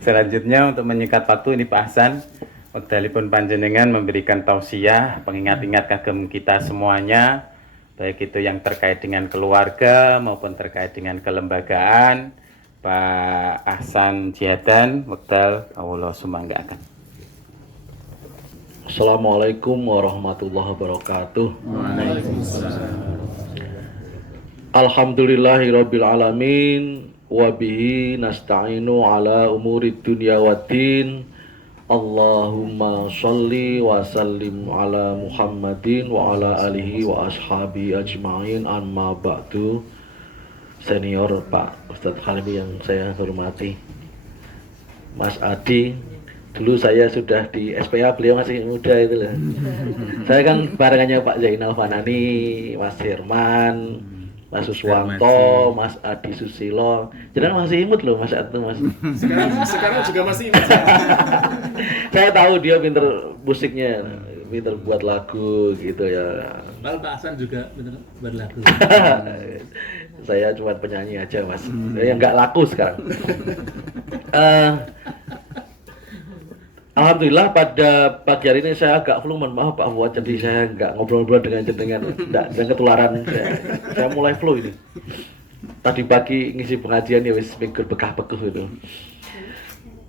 Selanjutnya untuk menyingkat waktu ini Pak Hasan, wekdalipun panjenengan memberikan tausiah, pengingat-ingat kagem kita semuanya, baik itu yang terkait dengan keluarga maupun terkait dengan kelembagaan. Pak Hasan Jihadan, wekdal Allah sumangga akan. Assalamualaikum warahmatullahi wabarakatuh. Alhamdulillahirabbil alamin wa bihi nasta'inu ala umurid dunya waddin. Allahumma sholli wa sallim ala Muhammadin wa ala alihi wa ashabi ajma'in, amma ba'du. Senior Pak Ustadz Halimi yang saya hormati, Mas Adi, dulu saya sudah di SPA, beliau masih muda itu loh. Saya kan barengannya Pak Zainal Fanani, Mas Herman, Mas Suswanto, Mas Adi Susilo. Jangan masih imut loh Mas Adi, Mas. Sekarang juga masih imut. Saya tahu dia pinter musiknya, pinter buat lagu gitu ya. Malah Pak Hasan juga pinter buat lagu. Saya cuma penyanyi aja Mas, yang nggak laku sekarang. Alhamdulillah pada pagi hari ini saya agak flu, mohon maaf Pak Fuad, jadi saya nggak ngobrol-ngobrol dengan jenengan, dan ketularan. Saya mulai flu ini. Tadi pagi ngisi pengajian ya wis mikir bekah-bekah itu.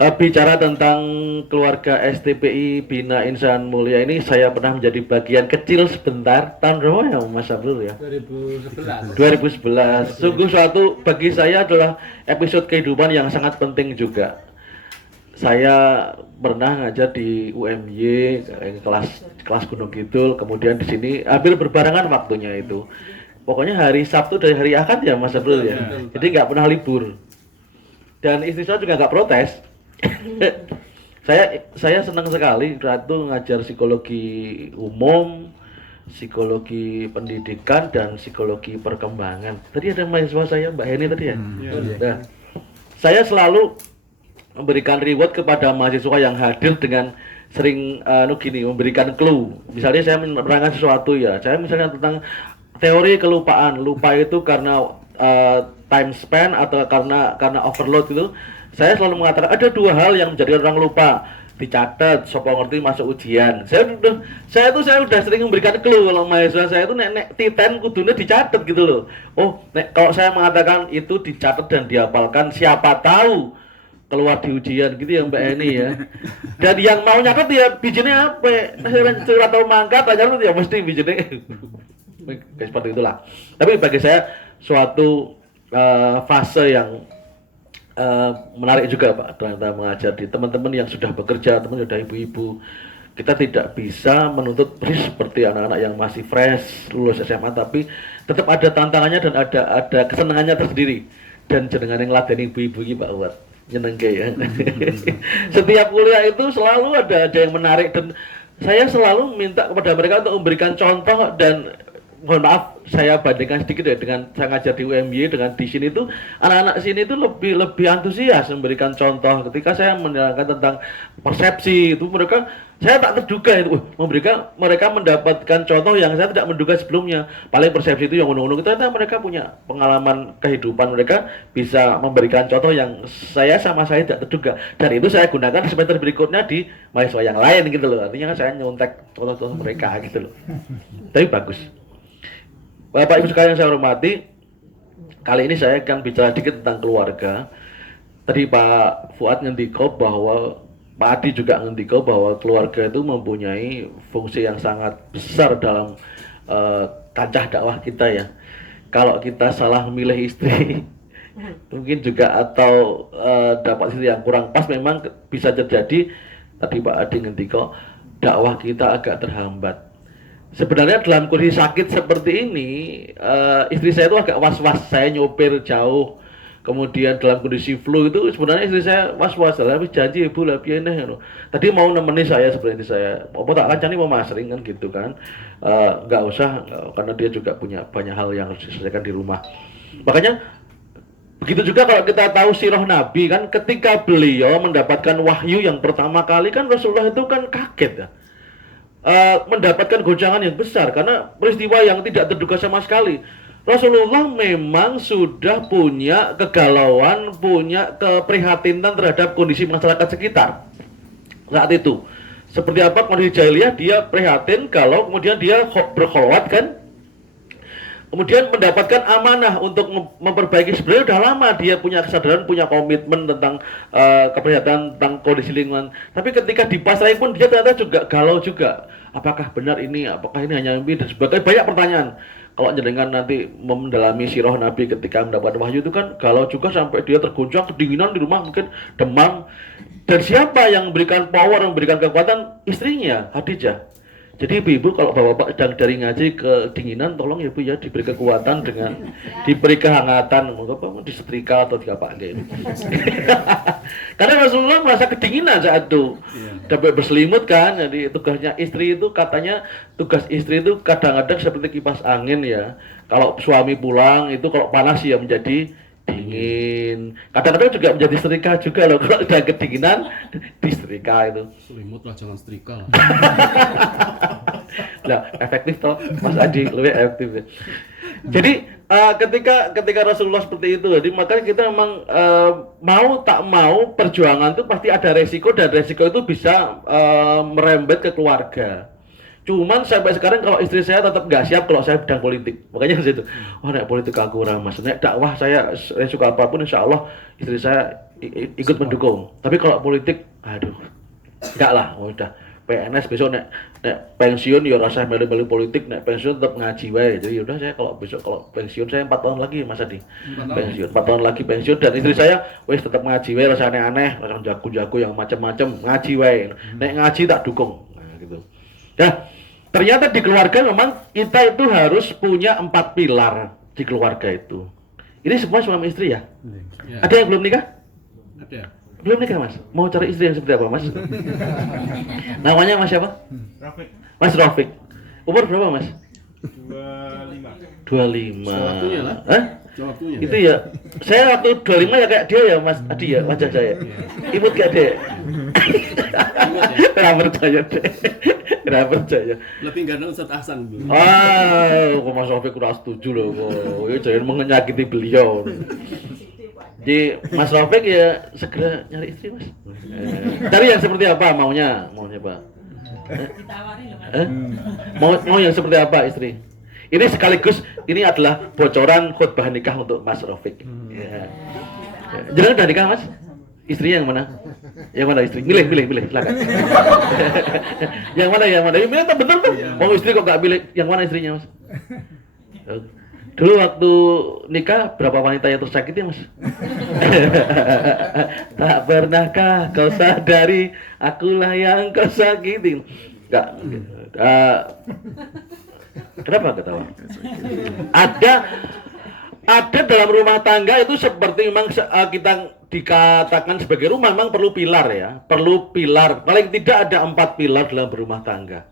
Bicara tentang keluarga STPI Bina Insan Mulia ini, saya pernah menjadi bagian kecil sebentar tahun berapa ya Mas Abdul ya? 2011. Sungguh suatu bagi saya adalah episode kehidupan yang sangat penting juga. Saya pernah ngajar di UMY kelas Gunung Kidul, kemudian di sini hampir berbarengan waktunya itu. Pokoknya hari Sabtu dari hari Ahad ya Mas Abdul ya. Jadi nggak pernah libur. Dan istri saya juga nggak protes. Saya senang sekali Ratu ngajar psikologi umum, psikologi pendidikan, dan psikologi perkembangan. Tadi ada mahasiswa saya Mbak Heni tadi ya. Nah, saya selalu memberikan reward kepada mahasiswa yang hadir dengan sering memberikan clue. Misalnya saya menerangkan sesuatu ya, saya misalnya tentang teori kelupaan. Lupa itu karena time span atau karena overload itu. Saya selalu mengatakan ada dua hal yang menjadikan orang lupa. Dicatat, sopo ngerti masuk ujian. Saya udah sering memberikan clue kalau mahasiswa saya itu nek titen kudunya dicatat gitu loh. Oh, kalau saya mengatakan itu dicatat dan dihafalkan, siapa tahu keluar di ujian gitu ya Mbak Eni ya. Dan yang mau nyatet ya bijinya apa? Surat atau mangkat aja ya mesti bijinya. Seperti itulah. Tapi bagi saya suatu fase yang menarik juga Pak, ternyata mengajar di teman-teman yang sudah bekerja, teman sudah ibu-ibu. Kita tidak bisa menuntut seperti anak-anak yang masih fresh lulus SMA, tapi tetap ada tantangannya dan ada kesenangannya tersendiri. Dan jenengan yang ladeni ibu-ibu ini Pak Uwat nyenengke ya. Setiap kuliah itu selalu ada yang menarik, dan saya selalu minta kepada mereka untuk memberikan contoh. Dan mohon maaf saya bandingkan sedikit ya dengan saya ngajar di UMY dengan di sini itu anak-anak sini itu lebih antusias memberikan contoh. Ketika saya menerangkan tentang persepsi itu saya tak terduga itu mereka mendapatkan contoh yang saya tidak menduga sebelumnya. Paling persepsi itu yang gunung-gunung, ternyata mereka punya pengalaman kehidupan, mereka bisa memberikan contoh yang saya tidak terduga. Dan itu saya gunakan semester berikutnya di mahasiswa yang lain gitu loh. Artinya saya nyontek contoh-contoh mereka gitu loh. Tapi bagus. Bapak Ibu sekalian yang saya hormati, kali ini saya akan bicara sedikit tentang keluarga. Tadi Pak Fuad ngendiko bahwa Pak Adi juga ngendiko bahwa keluarga itu mempunyai fungsi yang sangat besar dalam kancah dakwah kita ya. Kalau kita salah memilih istri, mungkin juga atau dapat istri yang kurang pas, memang bisa terjadi. Tadi Pak Adi ngendiko dakwah kita agak terhambat. Sebenarnya dalam kondisi sakit seperti ini, istri saya itu agak was-was. Saya nyopir jauh, kemudian dalam kondisi flu itu sebenarnya istri saya was-was. Tapi janji ibu lah piye neh. Tadi mau nemeni saya seperti saya. Apa tak kancani mau masring kan gitu kan. Nggak usah, karena dia juga punya banyak hal yang harus diselesaikan di rumah. Makanya begitu juga kalau kita tahu sirah Nabi kan, ketika beliau mendapatkan wahyu yang pertama kali kan Rasulullah itu kan kaget ya. Mendapatkan goncangan yang besar karena peristiwa yang tidak terduga sama sekali. Rasulullah memang sudah punya kegalauan, punya keprihatinan terhadap kondisi masyarakat sekitar saat itu. Seperti apa kondisi jahiliyah, dia prihatin kalau kemudian dia berkholwat kan, kemudian mendapatkan amanah untuk memperbaiki. Sebenarnya udah lama dia punya kesadaran, punya komitmen tentang keprihatinan tentang kondisi lingkungan. Tapi ketika dipasrai pun dia ternyata juga galau juga. Apakah benar ini? Apakah ini hanya mimpi? Dan sebagainya, banyak pertanyaan. Kalau jenengan nanti mendalami sirah Nabi ketika mendapat wahyu itu kan galau juga sampai dia terguncang, kedinginan di rumah, mungkin demam. Dan siapa yang memberikan power, memberikan kekuatan? Istrinya, Khadijah. Jadi ibu-ibu kalau bapak-bapak sedang dari ngaji kedinginan, tolong ya bu ya diberi kekuatan dengan diberi kehangatan, mungkin disetrika atau diapa gitu. Karena Rasulullah merasa kedinginan saat itu, dapat berselimut kan. Jadi tugasnya istri itu katanya tugas istri itu kadang-kadang seperti kipas angin ya. Kalau suami pulang itu kalau panas ya menjadi dingin. Kadang-kadang juga menjadi setrika juga loh kalau udah kedinginan disetrika itu. Selimut lah, jangan setrika lah. Nah, efektif toh Mas Adi, lebih efektif ya. Jadi ketika Rasulullah seperti itu, jadi makanya kita memang mau tak mau perjuangan itu pasti ada resiko, dan resiko itu bisa merembet ke keluarga. Cuman sampai sekarang kalau istri saya tetap nggak siap kalau saya bidang politik, makanya di situ, wah nek politik aku ora mas, nek dakwah saya suka apapun insya Allah istri saya ikut mendukung. Tapi kalau politik, aduh, enggak lah, udah. PNS besok nek pensiun ya rasa melu-melu politik, nek pensiun tetap ngaji wae. Jadi udah saya kalau besok kalau pensiun saya 4 tahun lagi Mas Adi. Pensiun 4 tahun lagi pensiun, dan istri saya wis tetap ngaji wae, rasa aneh-aneh, rasa jago-jago yang macam-macam, ngaji wae. Nek ngaji tak dukung. Nah, gitu. Nah, ternyata di keluarga memang kita itu harus punya 4 pilar di keluarga itu. Ini semua suami istri ya? Ya. Ada yang belum nikah? Ada. Belum nikah mas? Mau cari istri yang seperti apa mas? Namanya mas siapa? Rafiq. Mas Rafiq. Umur berapa mas? 25. 25. Waktunya lah. Hah? Waktunya. Itu ya. Saya waktu 25 ya kayak dia ya mas Adi ya, wajah saya. Imut kayak dia. Nggak percaya deh. Nggak percaya. Lebih ganteng Ustaz Ahsan dulu. Kok Mas Rafiq kurang setuju loh. Kok jangan menyakiti beliau. Jadi Mas Rafiq ya segera nyari istri mas. Cari yang seperti apa maunya Pak? Mau yang seperti apa istri? Ini sekaligus ini adalah bocoran khutbah nikah untuk Mas Rafiq. Ya. Jangan udah nikah mas? Istrinya yang mana? Yang mana istri? Pilih, silakan. Yang mana? Yang milih tak bener tuh. Mau istri kok nggak pilih? Yang mana istrinya mas? Dulu waktu nikah berapa wanita yang tersakiti mas? Tak pernahkah kau sadari akulah yang kau sakiti? Enggak. Kenapa ketawa? Ada dalam rumah tangga itu seperti memang kita dikatakan sebagai rumah, memang perlu pilar ya, perlu pilar. Paling tidak ada 4 pilar dalam berumah tangga.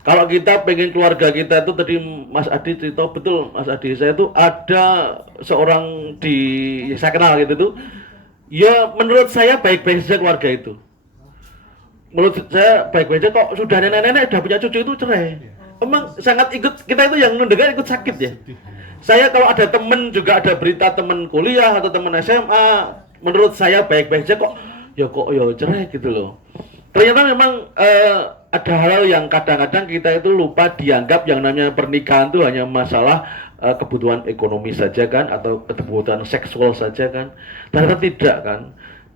Kalau kita pengen keluarga kita itu, tadi Mas Adi cerita betul, Mas Adi, saya tuh ada seorang saya kenal gitu tuh, ya menurut saya baik-baik saja keluarga itu. Menurut saya baik-baik saja, kok sudah nenek-nenek udah punya cucu itu cerai. Emang sangat ikut, kita itu yang mendengar ikut sakit ya. Saya kalau ada temen juga ada berita temen kuliah atau temen SMA, menurut saya baik-baik saja kok ya cerai gitu loh. Ternyata memang ada hal yang kadang-kadang kita itu lupa dianggap yang namanya pernikahan itu hanya masalah kebutuhan ekonomi saja kan, atau kebutuhan seksual saja kan. Ternyata tidak kan.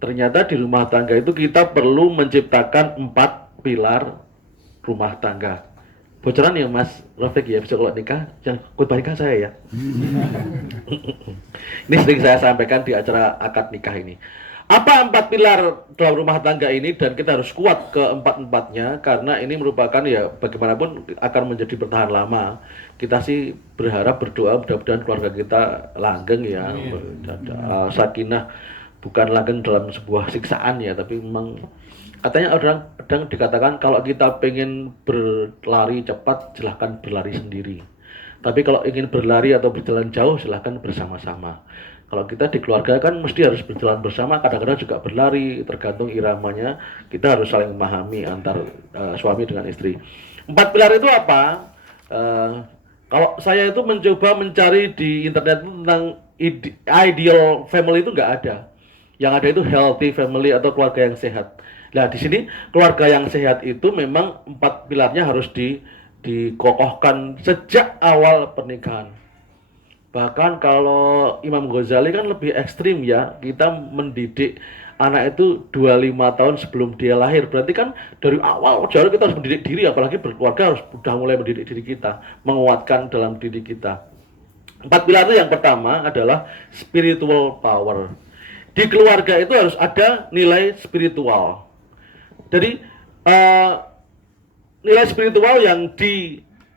Ternyata di rumah tangga itu kita perlu menciptakan 4 pilar rumah tangga. Bocoran ya Mas Rafiq ya, besok kalau nikah jangan khutbah nikah saya ya. Ini sering saya sampaikan di acara akad nikah ini. Apa 4 pilar dalam rumah tangga ini, dan kita harus kuat ke 4-4-nya, karena ini merupakan ya bagaimanapun akan menjadi bertahan lama. Kita sih berharap, berdoa mudah-mudahan keluarga kita langgeng ya, sakinah, bukan langgeng dalam sebuah siksaan ya, tapi memang katanya orang kadang dikatakan kalau kita pengen berlari cepat silahkan berlari sendiri, tapi kalau ingin berlari atau berjalan jauh silahkan bersama-sama. Kalau kita di keluarga kan mesti harus berjalan bersama, kadang-kadang juga berlari, tergantung iramanya. Kita harus saling memahami antar suami dengan istri. 4 pilar itu apa? Kalau saya itu mencoba mencari di internet tentang ideal family itu nggak ada. Yang ada itu healthy family atau keluarga yang sehat. Nah, di sini keluarga yang sehat itu memang 4 pilarnya harus dikokohkan sejak awal pernikahan. Bahkan kalau Imam Ghazali kan lebih ekstrim ya, kita mendidik anak itu 25 tahun sebelum dia lahir. Berarti kan dari awal kita harus mendidik diri, apalagi berkeluarga harus sudah mulai mendidik diri kita, menguatkan dalam diri kita. 4 pilar itu yang pertama adalah spiritual power. Di keluarga itu harus ada nilai spiritual. Jadi nilai spiritual yang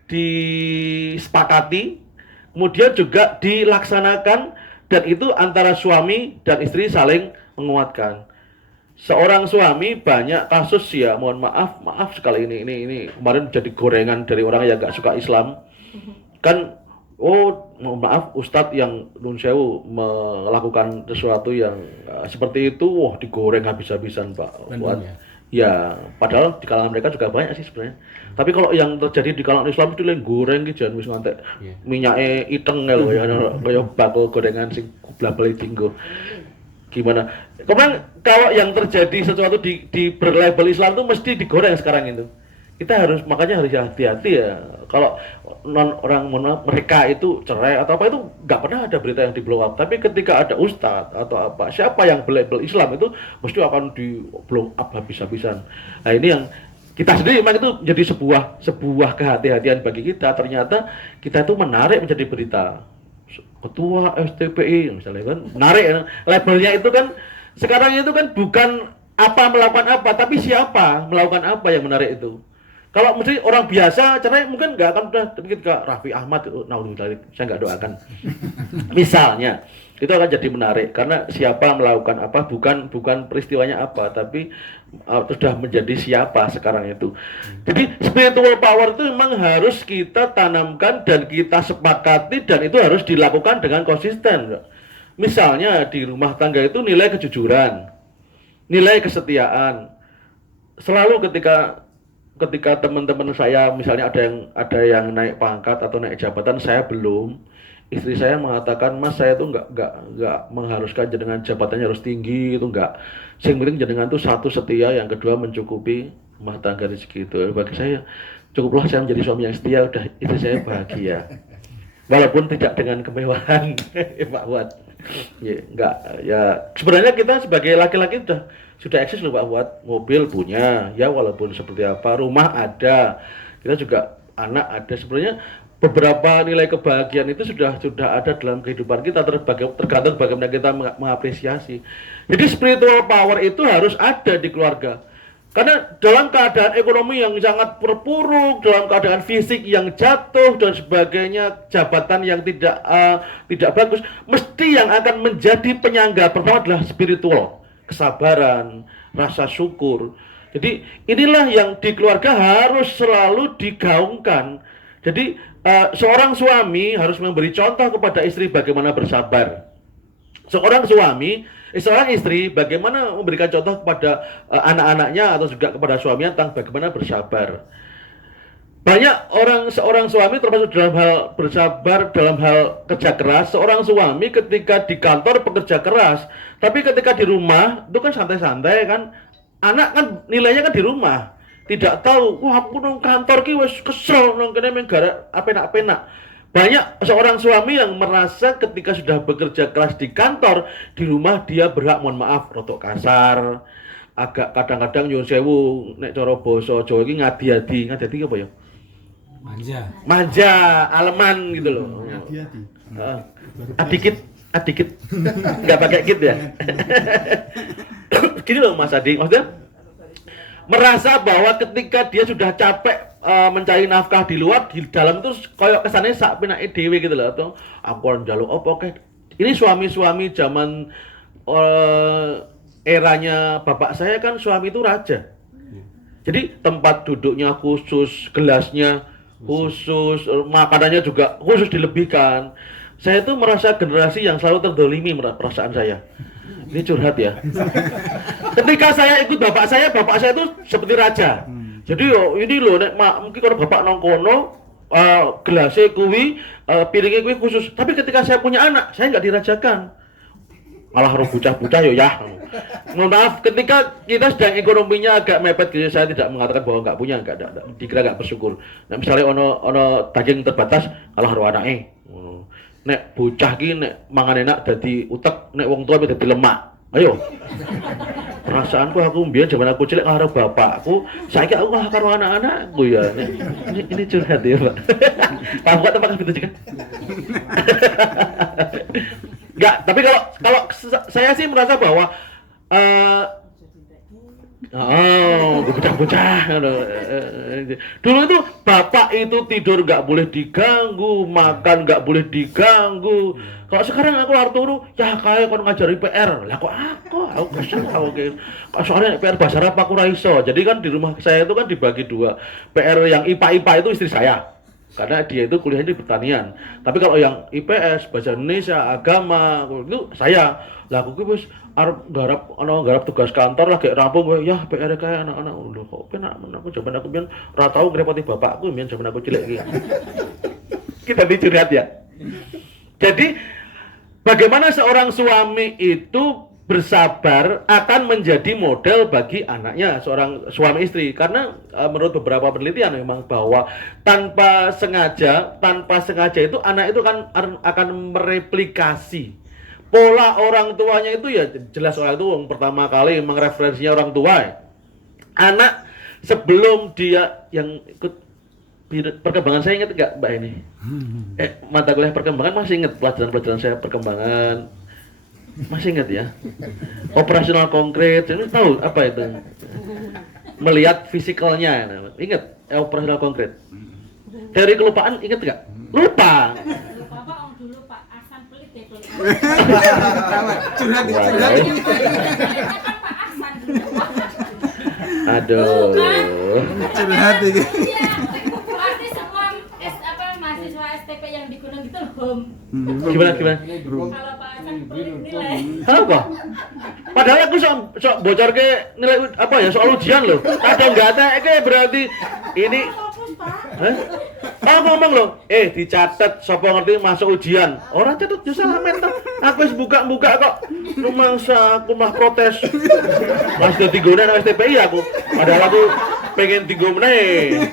disepakati, kemudian juga dilaksanakan, dan itu antara suami dan istri saling menguatkan. Seorang suami banyak kasus ya, mohon maaf sekali ini kemarin jadi gorengan dari orang yang gak suka Islam. Kan mohon maaf, Ustadz yang nun sewu melakukan sesuatu yang seperti itu, wah digoreng habis-habisan Pak. Bandung, ya? Ya, padahal di kalangan mereka juga banyak sih sebenarnya. Tapi kalau yang terjadi di kalangan Islam itu yang goreng gitu, jangan wis ngantek minyaknya iteng ya, kayak bakul gorengan sing blabel dinggo. Gimana? Kemudian kalau yang terjadi sesuatu di berlabel Islam itu mesti digoreng sekarang itu. Kita makanya harus hati-hati ya. Kalau mereka itu cerai atau apa itu nggak pernah ada berita yang di blow up. Tapi ketika ada ustadz atau apa, siapa yang berlabel Islam itu mesti akan di blow up habis-habisan. Nah ini yang kita sendiri memang itu menjadi sebuah kehati-hatian bagi kita. Ternyata kita itu menarik menjadi berita. Ketua STPI misalnya kan menarik ya. Labelnya itu kan sekarang itu kan bukan apa melakukan apa, tapi siapa melakukan apa yang menarik itu. Kalau mesti orang biasa cerai mungkin nggak akan udah demikian ke Raffi Ahmad, saya nggak doakan. Misalnya itu akan jadi menarik karena siapa melakukan apa, bukan peristiwanya apa, tapi sudah menjadi siapa sekarang itu. Jadi spiritual power itu memang harus kita tanamkan dan kita sepakati, dan itu harus dilakukan dengan konsisten. Misalnya di rumah tangga itu nilai kejujuran, nilai kesetiaan. Selalu ketika teman-teman saya misalnya ada yang naik pangkat atau naik jabatan, saya belum, istri saya mengatakan, Mas saya tuh nggak mengharuskan jenengan jabatannya harus tinggi, itu nggak. Yang penting jenengan tuh satu setia, yang kedua mencukupi rumah tangga rezeki itu. Bagi saya cukuplah saya menjadi suami yang setia, udah istri saya bahagia. Walaupun tidak dengan kemewahan, Pak Fuad. Ya, enggak, ya sebenarnya kita sebagai laki-laki sudah eksis loh Pak Fuad, mobil punya, ya walaupun seperti apa, rumah ada, kita juga anak ada. Sebenarnya beberapa nilai kebahagiaan itu sudah ada dalam kehidupan kita, tergantung bagaimana kita mengapresiasi. Jadi spiritual power itu harus ada di keluarga. Karena dalam keadaan ekonomi yang sangat terpuruk, dalam keadaan fisik yang jatuh dan sebagainya, jabatan yang tidak bagus, mesti yang akan menjadi penyangga pertama adalah spiritual, kesabaran, rasa syukur. Jadi inilah yang di keluarga harus selalu digaungkan. Jadi seorang suami harus memberi contoh kepada istri bagaimana bersabar. Seorang istri bagaimana memberikan contoh kepada anak-anaknya atau juga kepada suaminya tentang bagaimana bersabar. Banyak seorang suami termasuk dalam hal bersabar, dalam hal kerja keras. Seorang suami ketika di kantor bekerja keras, tapi ketika di rumah itu kan santai-santai kan. Anak kan nilainya kan di rumah. Tidak tahu, wah aku nang kantor ki wis kesel nang kene menggara apenak-apenak. Banyak seorang suami yang merasa ketika sudah bekerja keras di kantor, di rumah dia berhak, mohon maaf, rotok kasar, agak kadang-kadang nyuwun sewu nek cara basa Jawa iki ngadi-adi apa ya? Manja, aleman gitu loh. Adikit. Enggak pakai kit ya. Gini loh Mas Adi, maksudnya merasa bahwa ketika dia sudah capek mencari nafkah di luar, di dalam itu koyok kesannya sak penake dhewe gitu loh, atau aku njaluk apa oke. Ini suami-suami zaman eranya bapak saya kan suami itu raja. Jadi tempat duduknya khusus, gelasnya khusus, makanannya juga khusus dilebihkan. Saya itu merasa generasi yang selalu terdolimi perasaan saya. Ini curhat ya. Ketika saya ikut bapak saya itu seperti raja. Jadi ini loh, mungkin kalau bapak nongkono, gelasnya kuwi, piringnya kuwi khusus. Tapi ketika saya punya anak, saya nggak dirajakan. Malah harus bocah-bocah yo ya. Mohon maaf, ketika kita sedang ekonominya agak mepet gitu, saya tidak mengatakan bahwa nggak punya, nggak ada, dikira nggak bersyukur. Nah, misalnya ono daging terbatas, kalau harus anaknya. Nek bocah ki nek mangan enak dadi utek, nek wong tua dadi lemak. Ayo. Perasaanku aku mbiyen zaman aku cilik karo bapakku, saiki aku malah karo anak-anakku ya. Ini curhat ya, Pak. Paham gak tempat itu juga? Enggak, tapi kalau saya sih merasa bahwa bocah-bocah. Dulu itu bapak itu tidur nggak boleh diganggu, makan nggak boleh diganggu. Kalau sekarang aku harus turu, ya kayak kon ngajari PR. Lah kok aku kesel aku kayak. Soalnya PR bahasa Arab aku ra iso. Jadi kan di rumah saya itu kan dibagi dua. PR yang IPA itu istri saya. Karena dia itu kuliahnya di pertanian. Tapi kalau yang IPS, bahasa Indonesia, agama, itu saya. Lah aku wis arep garap tugas kantor lagi rampung gue ya PR kayak anak-anak udah kok penak aku zaman aku biyen ora tau ngrepoti bapakku biyen zaman aku cilik iki. Kita dicurhat ya. Jadi bagaimana seorang suami itu bersabar akan menjadi model bagi anaknya, seorang suami istri, karena menurut beberapa penelitian memang bahwa tanpa sengaja itu anak itu kan akan mereplikasi pola orang tuanya itu. Ya jelas orang itu pertama kali memang referensinya orang tua ya. Anak sebelum dia yang ikut perkembangan, saya ingat nggak Mbak ini? Mata kuliah perkembangan masih ingat pelajaran saya perkembangan, masih ingat ya? Operasional konkret, ini tahu apa itu? Melihat fisikalnya, ingat operasional konkret. Teori kelupaan ingat nggak? Lupa. Aduh. Curhat iki. Pasti semua mahasiswa STP yang di Gunung itu home. Gimana? Kalau Pak Hasan pelit nilai. Apa? Padahal aku sok bocor ke nilai apa ya soal ujian loh. Kadang nggak ada, berarti ini. Hah? Ngomong loh, dicatat sapa ngerti masuk ujian. Orang catat yo salah mental. Aku wis buka-buka kok. Rumangsa aku mah protes. Pas dadi gone nang STPI aku. Padahal aku pengen digo meneh.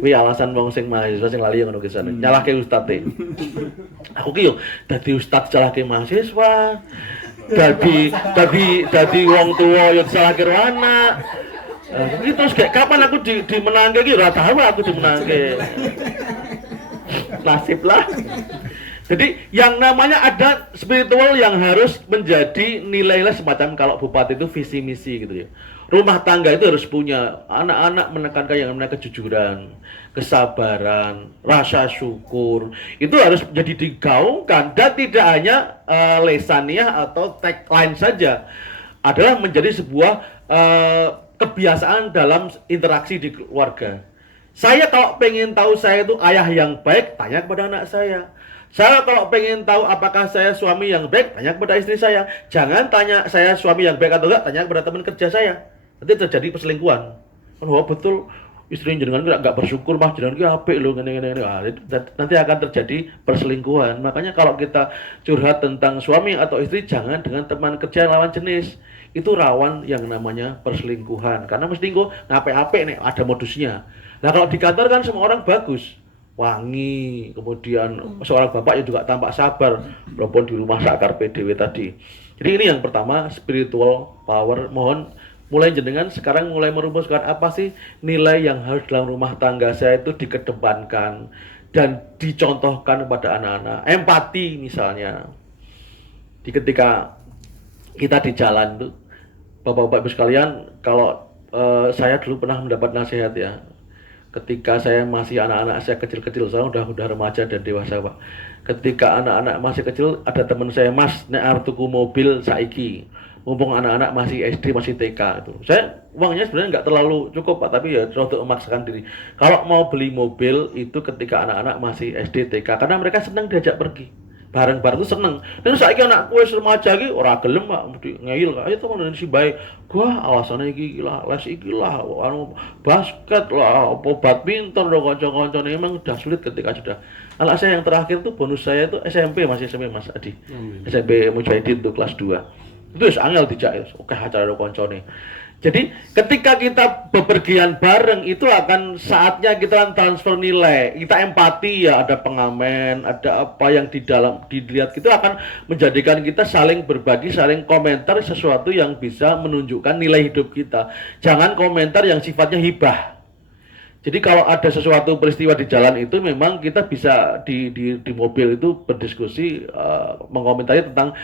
Kuwi alasan wong sing mahasiswa sing lali ngono kisane. Nyalahke ustadz. Aku ki yo dadi ustadz salahke mahasiswa. Dadi wong tuwa yo salahke anak. Terus kayak kapan aku dimenangke iki ora tahu aku dimenangke. Nasib lah. Jadi yang namanya ada spiritual yang harus menjadi nilai-nilai semacam kalau bupati itu visi misi gitu ya. Rumah tangga itu harus punya anak-anak menekankan yang namanya kejujuran, kesabaran, rasa syukur. Itu harus menjadi digaungkan dan tidak hanya lesaniah atau tagline saja. Adalah menjadi sebuah kebiasaan dalam interaksi di keluarga. Saya kalau pengen tahu saya itu ayah yang baik, tanya kepada anak saya. Saya kalau pengen tahu apakah saya suami yang baik, tanya kepada istri saya. Jangan tanya saya suami yang baik atau enggak, tanya kepada teman kerja saya. Nanti terjadi perselingkuhan. Oh betul, istri jenengan enggak bersyukur, mah jenengan ki apik lho ngene-ngene. Nanti akan terjadi perselingkuhan. Makanya kalau kita curhat tentang suami atau istri, jangan dengan teman kerja lawan jenis. Itu rawan yang namanya perselingkuhan. Karena mesti kok ngape-ape nih ada modusnya. Nah kalau di kantor kan semua orang bagus, wangi, kemudian seorang bapak yang juga tampak sabar, walaupun di rumah sakar PDW tadi. Jadi ini yang pertama, spiritual power. Mohon mulai jenengan sekarang mulai merumuskan apa sih nilai yang harus dalam rumah tangga saya itu dikedepankan dan dicontohkan kepada anak-anak. Empati misalnya. Ketika kita di jalan tuh, Bapak-bapak Ibu sekalian, kalau saya dulu pernah mendapat nasihat ya. Ketika saya masih anak-anak saya kecil-kecil, sekarang udah remaja dan dewasa Pak. Ketika anak-anak masih kecil, ada teman saya, Mas, nek arep tuku mobil saiki. Mumpung anak-anak masih SD, masih TK itu. Saya uangnya sebenarnya nggak terlalu cukup Pak, tapi ya untuk memaksakan diri. Kalau mau beli mobil itu ketika anak-anak masih SD, TK, karena mereka senang diajak pergi. bareng-bareng itu seneng. Dan saiki anakku wis remaja iki ora gelem Pak, mesti ngeyel. Ayo teman si bae. Gua alasane iki lah, les iki lah, anu basket lah, apa badminton lho kanca-kancane memang udah sulit ketika sudah. Anak saya yang terakhir tuh bonus saya itu SMP Mas Adi. SMP Mujahidin tuh kelas 2. Itu wis angel dijak oke acara karo kancane. Jadi ketika kita bepergian bareng itu akan saatnya kita transfer nilai, kita empati ya, ada pengamen, ada apa yang di dalam dilihat itu akan menjadikan kita saling berbagi, saling komentar sesuatu yang bisa menunjukkan nilai hidup kita. Jangan komentar yang sifatnya hibah. Jadi kalau ada sesuatu peristiwa di jalan itu memang kita bisa di mobil itu berdiskusi mengomentari tentang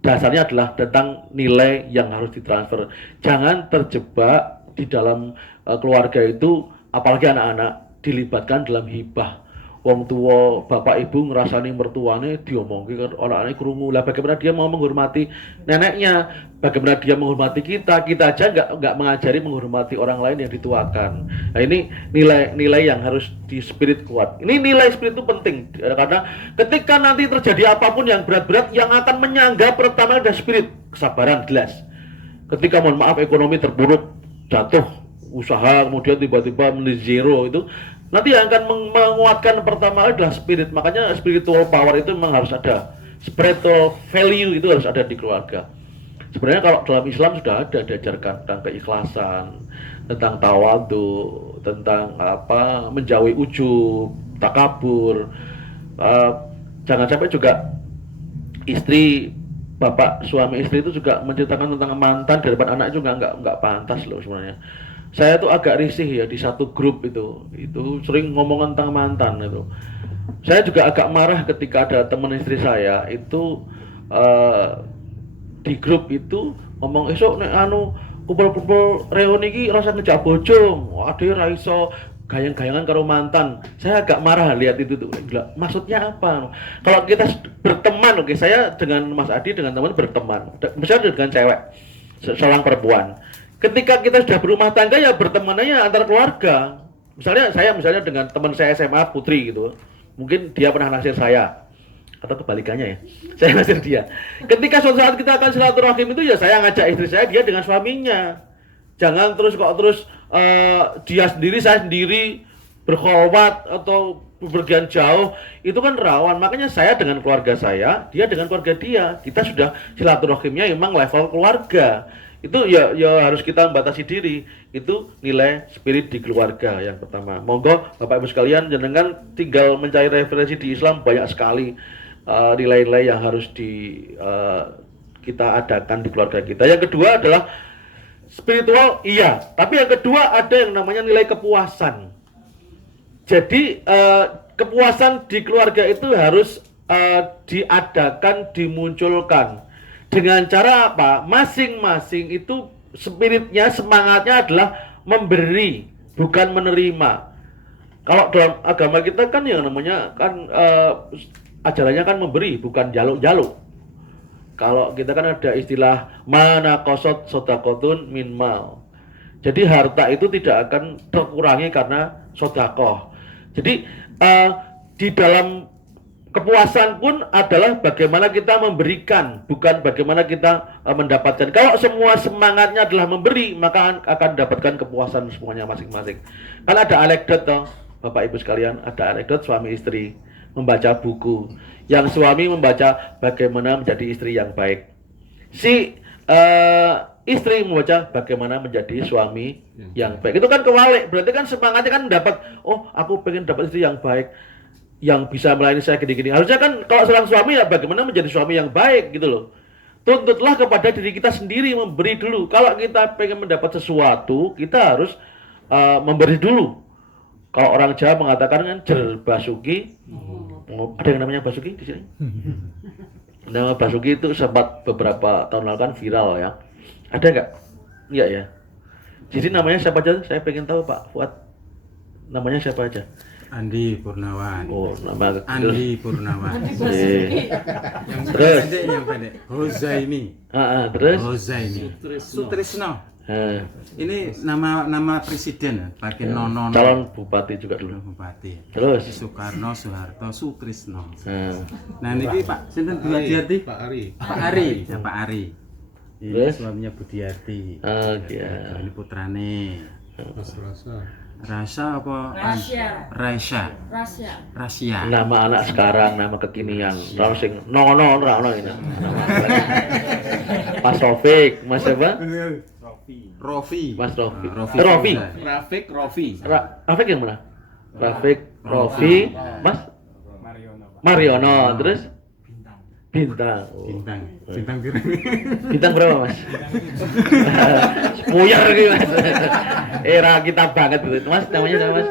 dasarnya adalah tentang nilai yang harus ditransfer. Jangan terjebak di dalam keluarga itu, apalagi anak-anak dilibatkan dalam hibah. Wong tua, bapak ibu ngerasani mertuane diomongin kan anak-anak krungu. Lah bagaimana dia mau menghormati neneknya? Bagaimana dia menghormati kita? Kita aja nggak mengajari menghormati orang lain yang dituakan. Nah ini nilai-nilai yang harus di spirit kuat. Ini nilai spirit itu penting karena ketika nanti terjadi apapun yang berat-berat, yang akan menyangga pertama adalah spirit, kesabaran jelas. Ketika mohon maaf ekonomi terpuruk, jatuh usaha, kemudian tiba-tiba menjadi zero itu. Nanti yang akan menguatkan pertama adalah spirit. Makanya spiritual power itu memang harus ada. Spiritual value itu harus ada di keluarga. Sebenarnya kalau dalam Islam sudah ada diajarkan tentang keikhlasan, tentang tawadu, tentang apa menjauhi ujub, takabur. Jangan sampai juga istri, bapak, suami istri itu juga menceritakan tentang mantan di depan anak juga nggak pantas loh sebenarnya. Saya tuh agak risih ya di satu grup itu sering ngomong tentang mantan itu. Saya juga agak marah ketika ada teman istri saya itu di grup itu ngomong esok nek anu kumpul-kumpul reuni iki rasa ngejak bojo, ade ra iso gayang-gayangan karo mantan. Saya agak marah lihat itu tuh. Gila, maksudnya apa? Kalau kita berteman, oke, saya dengan Mas Adi dengan teman berteman, misalnya dengan cewek, seorang perempuan. Ketika kita sudah berumah tangga ya bertemanannya antar keluarga. Misalnya saya dengan teman saya SMA Putri gitu. Mungkin dia pernah naksir saya atau kebalikannya ya. Saya naksir dia. Ketika suatu saat kita akan silaturahim itu ya saya ngajak istri saya, dia dengan suaminya. Jangan terus dia sendiri saya sendiri berkhulwat atau bepergian jauh, itu kan rawan. Makanya saya dengan keluarga saya, dia dengan keluarga dia. Kita sudah silaturahimnya memang level keluarga. Itu ya harus kita membatasi diri. Itu nilai spirit di keluarga yang pertama. Monggo Bapak Ibu sekalian, jenengan tinggal mencari referensi di Islam banyak sekali nilai-nilai yang harus kita adakan di keluarga kita. Yang kedua adalah spiritual, iya. Tapi yang kedua ada yang namanya nilai kepuasan. Jadi kepuasan di keluarga itu harus diadakan, dimunculkan. Dengan cara apa? Masing-masing itu spiritnya, semangatnya adalah memberi, bukan menerima. Kalau dalam agama kita kan yang namanya kan ajarannya kan memberi, bukan jaluk-jaluk. Kalau kita kan ada istilah mana kosot sodakotun min mal. Jadi harta itu tidak akan terkurangi karena sodakoh. Jadi di dalam kepuasan pun adalah bagaimana kita memberikan, bukan bagaimana kita mendapatkan. Kalau semua semangatnya adalah memberi, maka akan mendapatkan kepuasan semuanya masing-masing. Kan ada anekdot toh, Bapak Ibu sekalian, ada anekdot suami istri membaca buku. Yang suami membaca bagaimana menjadi istri yang baik. Si istri membaca bagaimana menjadi suami yang baik. Itu kan kewalik, berarti kan semangatnya kan dapat, oh aku pengen dapat istri yang baik, yang bisa melayani saya gini-gini. Harusnya kan kalau seorang suami ya bagaimana menjadi suami yang baik gitu loh. Tuntutlah kepada diri kita sendiri, memberi dulu. Kalau kita pengen mendapat sesuatu, kita harus memberi dulu. Kalau orang Jawa mengatakan kan jer basuki. Ada yang namanya basuki di sini? Nama basuki itu sempat beberapa tahun lalu kan viral ya. Ada nggak? Iya ya. Jadi namanya siapa aja? Saya pengen tahu Pak Fuad. Namanya siapa aja? Andi Purnawan. Oh, nama Andi Purnawan. Yang Terus? pendek. Hozaini. Terus? Hozaini. Sutrisno. Nah, Ini nama presiden ya, pakai Nono. calon bupati juga dulu. Bupati. Terus, Soekarno, Soeharto, Sutrisno. nah, Nah ini Pak, sinten Budiarti? Pak Ari. Pak Ari, ya Pak Ari. Ini Terus? suaminya Budiarti. ya. Ini putrane. Mas Rasa. Rasa apa? Rahasia. Raisya. Rahasia. Rasia. Nama anak sekarang, nama kekinian. Tahu sing Nono ora ono ini. Mas Taufik, Mas siapa? Rofi. Mas Rofi. Rofi. Rofi. Rafiq Rofi. Rafiq yang mana? Rafiq, Rofi, Mas Mariono, terus Bintang. Oh. Bintang. Bintang biru. Bintang berapa, Mas? Puyar gitu, Mas. Era kita banget gitu. Mas, namanya siapa, Mas?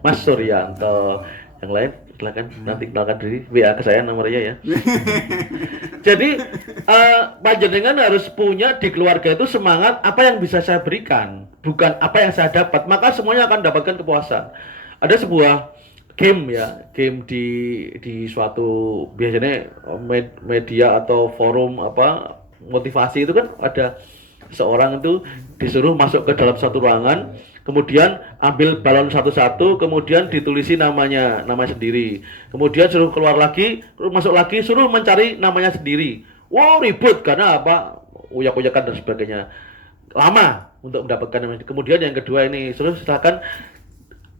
Mas Suryanto. Yang lain silakan nanti kenalkan diri, WA ke saya nomornya ya. Jadi panjenengan harus punya di keluarga itu semangat apa yang bisa saya berikan, bukan apa yang saya dapat. Maka semuanya akan dapatkan kepuasan. Ada sebuah game ya, game di suatu biasanya media atau forum apa motivasi itu kan ada seorang itu disuruh masuk ke dalam satu ruangan, kemudian ambil balon satu-satu, kemudian ditulisi nama sendiri, kemudian suruh keluar lagi, masuk lagi, suruh mencari namanya sendiri. Wow, ribut karena apa? Uyak-uyakan dan sebagainya. Lama untuk mendapatkan namanya. Kemudian yang kedua ini suruh silakan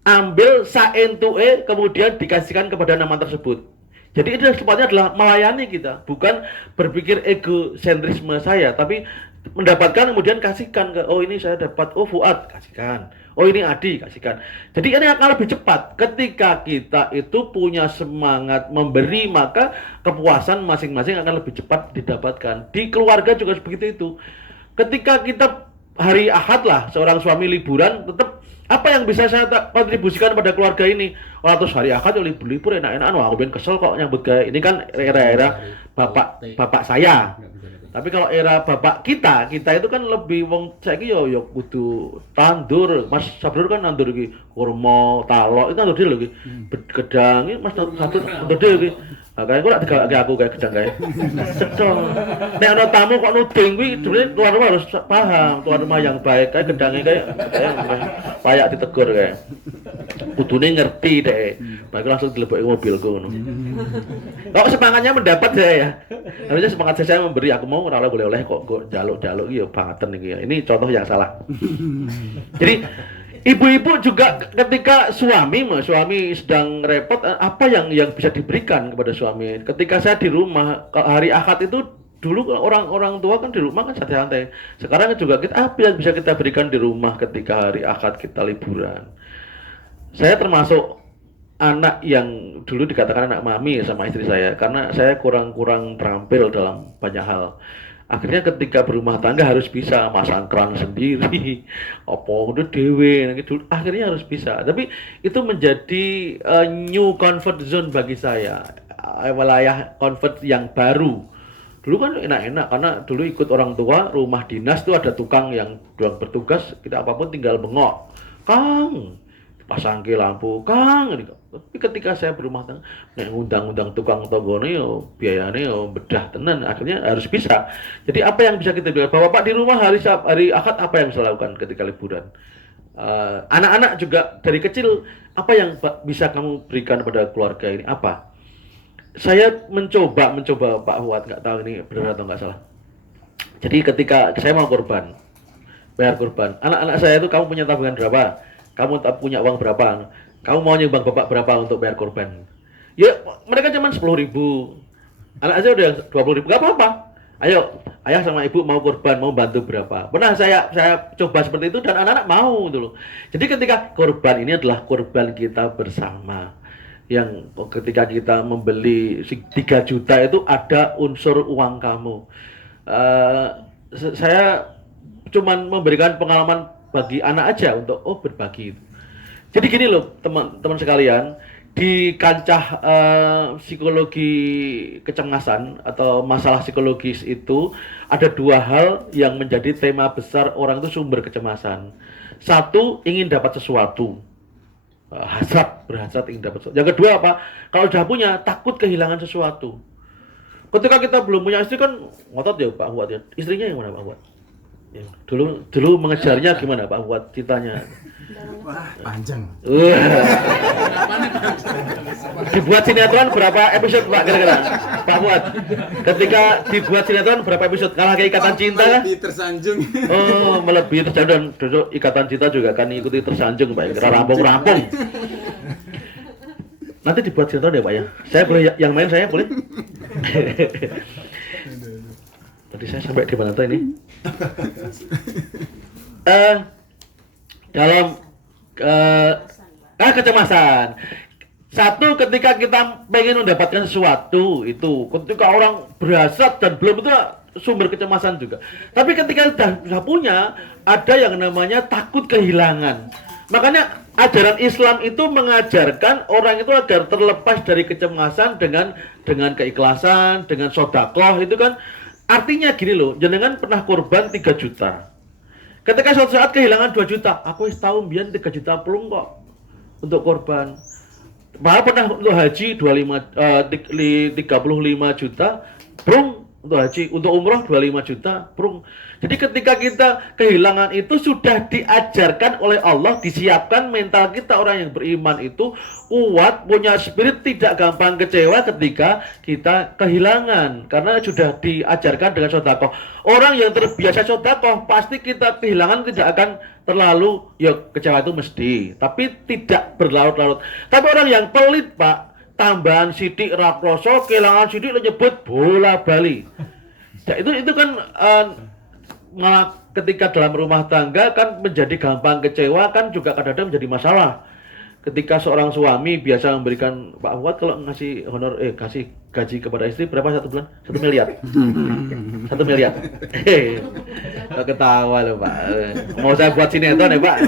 ambil saentue kemudian dikasihkan kepada nama tersebut. Jadi itu sepatutnya adalah melayani kita, bukan berpikir egosentrisme saya, tapi mendapatkan kemudian kasihkan ke oh ini saya dapat, oh Fuad kasihkan, oh ini Adi kasihkan. Jadi ini akan lebih cepat ketika kita itu punya semangat memberi, maka kepuasan masing-masing akan lebih cepat didapatkan. Di keluarga juga seperti itu. Ketika kita hari Ahad lah seorang suami liburan, tetap apa yang bisa saya kontribusikan pada keluarga ini? Oh, terus hari Ahad libur enak-enakan, wah aku ben kesel kok nyambut gaya. Ini kan era-era bapak saya. Tapi kalau era bapak kita itu kan lebih wong saiki yo kudu tandur. Mas Sabrur kan nandur iki kurma, talok, itu nandur dhewe lho iki. Gedang iki Mas Sabrur nandur dhewe iki. Lah kaya kok digalake aku kayak gedang kae. Cecok. Nek ana tamu kok nuding kuwi sebenarnya tuan rumah harus paham, tuan rumah yang baik kayak gedangnya kayak layak ditegur kayak. Kudune ngerti deh. Baik langsung dileboki mobilku ngono. Kok semangatnya mendapat saya ya. Harusnya semangat saya memberi, aku mau ora boleh-oleh kok jaluk-jaluk iki ya bangetan iki ya. Ini contoh yang salah. Jadi ibu-ibu juga ketika suami sedang repot, apa yang bisa diberikan kepada suami? Ketika saya di rumah hari Ahad itu dulu orang tua kan di rumah kan santai-santai. Sekarang juga apa yang bisa kita berikan di rumah ketika hari Ahad kita liburan? Saya termasuk anak yang dulu dikatakan anak mami sama istri saya karena saya kurang terampil dalam banyak hal. Akhirnya ketika berumah tangga harus bisa masang keran sendiri, apa udah dewe, gitu. Akhirnya harus bisa. Tapi itu menjadi new comfort zone bagi saya, wilayah comfort yang baru. Dulu kan enak-enak karena dulu ikut orang tua, rumah dinas tuh ada tukang yang bertugas, kita apapun tinggal bengok, Kang, pasang ke lampu, Kang. Tapi ketika saya berumah tangga, ngundang-undang tukang tonggone yo biayane yo bedah tenan, akhirnya harus bisa. Jadi apa yang bisa kita berikan? Bapak di rumah hari Ahad apa yang bisa lakukan ketika liburan? Anak-anak juga dari kecil apa yang bisa kamu berikan pada keluarga ini? Apa? Saya mencoba Pak Fuad, nggak tahu ini benar atau nggak salah. Jadi ketika saya mau kurban, bayar kurban, anak-anak saya itu kamu punya tabungan berapa? Kamu punya uang berapa? Kamu mau nyumbang bapak berapa untuk bayar korban? Ya mereka cuma 10.000. Anak aja udah 20.000, gak apa-apa. Ayo, ayah sama ibu mau korban, mau bantu berapa? Pernah saya coba seperti itu dan anak-anak mau dulu. Jadi ketika korban ini adalah korban kita bersama. Yang ketika kita membeli 3 juta itu ada unsur uang kamu. Saya cuman memberikan pengalaman bagi anak aja untuk berbagi itu. Jadi gini loh teman-teman sekalian, di kancah psikologi kecemasan atau masalah psikologis itu ada 2 hal yang menjadi tema besar orang itu sumber kecemasan. Satu, ingin dapat sesuatu, berhasrat ingin dapat sesuatu. Yang kedua apa? Kalau sudah punya, takut kehilangan sesuatu. Ketika kita belum punya istri kan ngotot ya Pak Fuad ya. Istrinya yang mana Pak Fuad? Ya, dulu mengejarnya gimana Pak buat ceritanya? Wah, panjang. Wah. Dibuat sinetron berapa episode Pak kira-kira? Pak Fuad. Ketika dibuat sinetron berapa episode? Kalah ke Ikatan Cinta kah? Lebih tersanjung. Oh, melebihi tersanjung dan besok Ikatan Cinta juga akan ikuti tersanjung Pak. Kira rampung-rampung. Nanti dibuat sinetron ya Pak ya. Saya boleh yang main saya boleh? Tadi saya sampai di mana tuh ini? Dalam kecemasan. Satu, ketika kita pengen mendapatkan sesuatu itu, ketika orang berhasrat dan belum itu sumber kecemasan juga. Tapi ketika sudah punya, ada yang namanya takut kehilangan. Makanya ajaran Islam itu mengajarkan orang itu agar terlepas dari kecemasan dengan keikhlasan, dengan sedekah itu kan. Artinya gini loh, jenengan pernah korban 3 juta. Ketika suatu saat kehilangan 2 juta, aku tahu mbiyen 3 juta pelung kok untuk korban. Malah pernah untuk haji 35 juta, prung untuk haji, untuk umroh 25 juta, prung. Jadi ketika kita kehilangan itu sudah diajarkan oleh Allah, disiapkan mental kita orang yang beriman itu kuat, punya spirit, tidak gampang kecewa ketika kita kehilangan. Karena sudah diajarkan dengan sedekah. Orang yang terbiasa sedekah, pasti kita kehilangan tidak akan terlalu, ya kecewa itu mesti. Tapi tidak berlarut-larut. Tapi orang yang pelit Pak, tambahan sidik rakroso, kehilangan sidik nyebut bola bali. Ya, itu kan malah ketika dalam rumah tangga kan menjadi gampang kecewa kan juga kadang-kadang menjadi masalah. Ketika seorang suami biasa memberikan Pak Fuad kalau ngasih honor kasih gaji kepada istri berapa 1 bulan? 1 miliar. 1 miliar. Ketawa loh Pak. Mau saya buat sinetron ya Pak.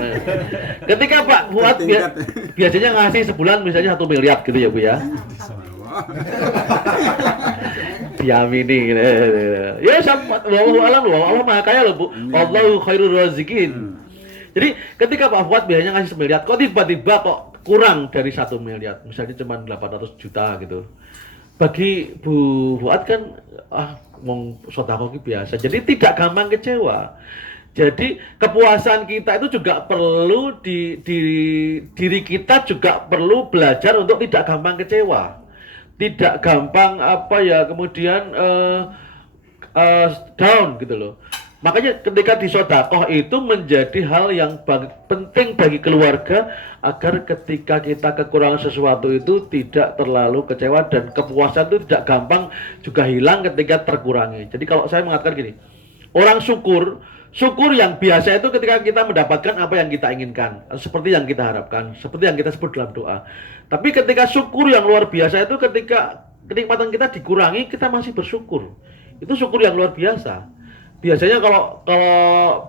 Ketika Pak Fuad biasanya ngasih sebulan misalnya 1 miliar gitu ya Bu ya. Diamini gitu. Ya sama Allah Maha Kaya loh Bu. Allahu khairur razikin. Jadi ketika Pak Fuad biasanya ngasih 1 miliar, kok tiba-tiba kok kurang dari 1 miliar, misalnya cuma 800 juta gitu. Bagi Bu Fuad kan mau sedekah biasa. Jadi tidak gampang kecewa. Jadi kepuasan kita itu juga perlu di diri kita juga perlu belajar untuk tidak gampang kecewa. Tidak gampang kemudian down gitu loh. Makanya ketika disedekah itu menjadi hal yang penting bagi keluarga agar ketika kita kekurangan sesuatu itu tidak terlalu kecewa dan kepuasan itu tidak gampang juga hilang ketika terkurangi. Jadi kalau saya mengatakan gini, orang syukur yang biasa itu ketika kita mendapatkan apa yang kita inginkan, seperti yang kita harapkan, seperti yang kita sebut dalam doa. Tapi ketika syukur yang luar biasa itu ketika kenikmatan kita dikurangi, kita masih bersyukur. Itu syukur yang luar biasa. Biasanya kalau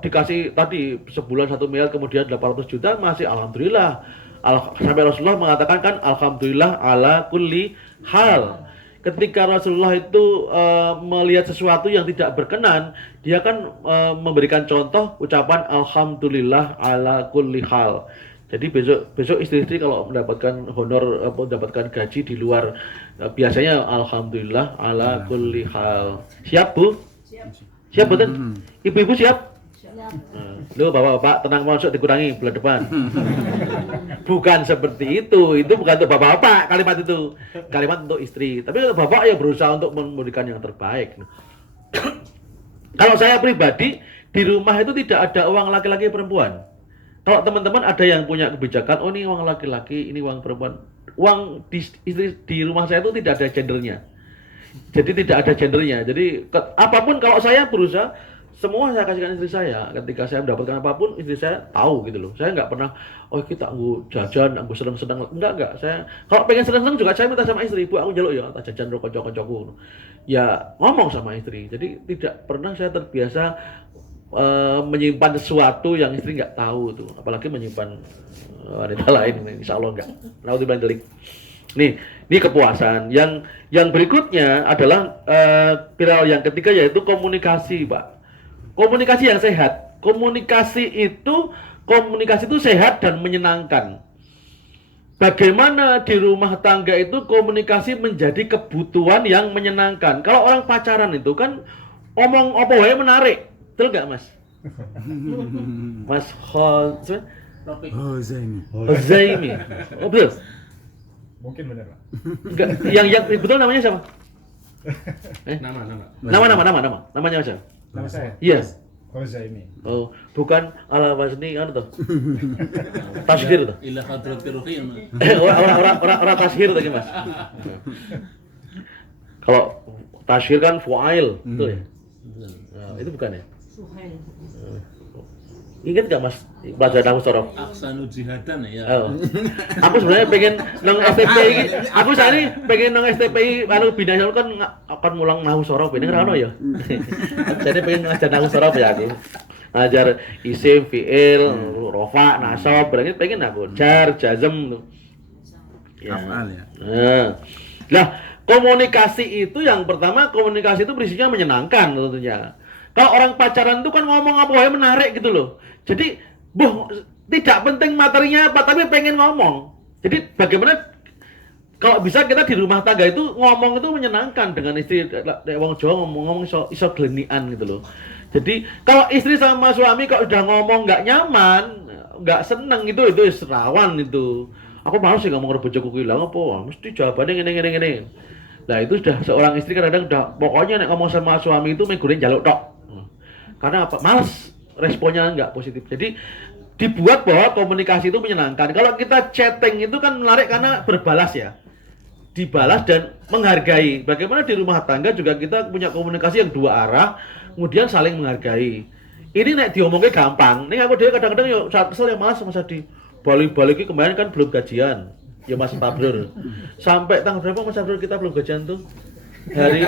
dikasih tadi sebulan 1 miliar kemudian 800 juta masih alhamdulillah. Sampai Rasulullah mengatakan kan alhamdulillah ala kulli hal. Ketika Rasulullah itu melihat sesuatu yang tidak berkenan, dia kan memberikan contoh ucapan alhamdulillah ala kulli hal. Jadi besok istri-istri kalau mendapatkan honor mendapatkan gaji di luar biasanya alhamdulillah ala kulli hal. Siap Bu? Siap betul? Ibu-ibu siap? Loh bapak-bapak tenang masuk dikurangi bulan depan. Bukan seperti itu bukan untuk bapak-bapak kalimat itu. Kalimat untuk istri. Tapi untuk bapak ya berusaha untuk memberikan yang terbaik. Kalau saya pribadi di rumah itu tidak ada uang laki-laki perempuan. Kalau teman-teman ada yang punya kebijakan, oh ini uang laki-laki, ini uang perempuan. Uang di rumah saya itu tidak ada gendernya. Jadi tidak ada gendernya. Jadi apapun kalau saya berusaha semua saya kasihkan istri saya. Ketika saya mendapatkan apapun istri saya tahu gitu loh. Saya nggak pernah kita anggu jajan, anggu seneng-seneng. Enggak. Saya kalau pengen seneng-seneng juga saya minta sama istri, "Bu, aku njaluk ya tak jajan ro kanca-kancaku." Ya ngomong sama istri. Jadi tidak pernah saya terbiasa menyimpan sesuatu yang istri nggak tahu tuh. Apalagi menyimpan wanita lain. Insya Allah nggak. Naudzubillah dzalik. Nih, ini kepuasan. Yang berikutnya adalah viral yang ketiga yaitu komunikasi, Pak. Komunikasi yang sehat. Komunikasi itu sehat dan menyenangkan. Bagaimana di rumah tangga itu komunikasi menjadi kebutuhan yang menyenangkan. Kalau orang pacaran itu kan omong apa wae menarik, betul nggak Mas? Mas Khol Oh, Zaini. Zaimi. Oh betul? Mungkin benar, Pak. Enggak, yang betul namanya siapa? Nama. Namanya siapa? Nama saya? Iya. Zaimi. Oh, bukan ala wasni kan tuh. Tashhir tuh. Ila hadratir ruhiyah. Orang tashhir tadi Mas. Kalau tashhir kan fu'ail, betul ya? Nah, itu bukan ya? Ingat gak Mas pelajaran aku sorof? Aksanu jihadan ya. Oh. Aku sebenarnya pengen nang STPI ini. Aku saat ini pengen nang STPI anu bina kan akan mulang nahu sorof ini kan ono ya. Jadi pengen ngajar nahu sorof ya aku. Ngajar isim, fiil, rofa, nasab, berarti pengen aku jar, jazm. Af'al ya. Nah, komunikasi itu yang pertama komunikasi itu berisinya menyenangkan tentunya. Kalau orang pacaran itu kan ngomong apa ya menarik gitu loh. Jadi, tidak penting materinya apa, tapi pengen ngomong. Jadi, bagaimana kalau bisa kita di rumah tangga itu ngomong itu menyenangkan dengan istri. Wong Jawa ngomong iso glenian gitu loh. Jadi, kalau istri sama suami kalau udah ngomong nggak nyaman, nggak seneng itu rawan itu. Aku malu sih ngomong ke bojoku bilang apa, mesti jawabannya gini. Nah itu sudah seorang istri kadang-kadang udah pokoknya nek ngomong sama suami itu menggunakan jaluk tok. Karena apa? Males, responnya nggak positif. Jadi dibuat bahwa komunikasi itu menyenangkan. Kalau kita chatting itu kan menarik karena berbalas ya. Dibalas dan menghargai. Bagaimana di rumah tangga juga kita punya komunikasi yang dua arah, kemudian saling menghargai. Ini nek diomongnya gampang. Nih aku dia kadang-kadang yo saat kesel ya malas Mas Adi. Balik-balik kemarin kan belum gajian. Ya Mas Tabrur. Sampai tanggal berapa Mas Tabrur kita belum gajian tuh? Hari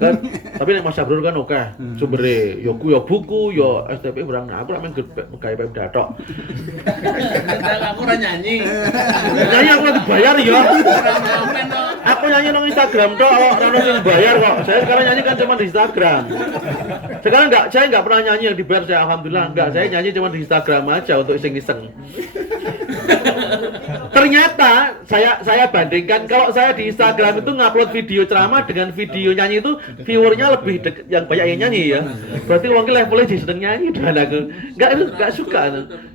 kan tapi nek Mas Sabrul kan oke sumbere yo buku yo STP barang aku lak men gawe Pemda tok. Aku ora nyanyi. Nyanyi aku lagi bayar ya. Aku nyanyi nang Instagram tok ora ono sing bayar kok. Saya sekarang nyanyi kan cuma di Instagram. Sekarang saya enggak pernah nyanyi yang dibayar saya alhamdulillah enggak. Saya nyanyi cuma di Instagram aja untuk iseng-iseng. Ternyata saya bandingkan kalau saya di Instagram itu ngupload video ceramah dengan video nyanyi itu viewernya lebih yang banyak yang nyanyi ya. Berarti mungkin levelnya di sedang nyanyi dan aku enggak suka.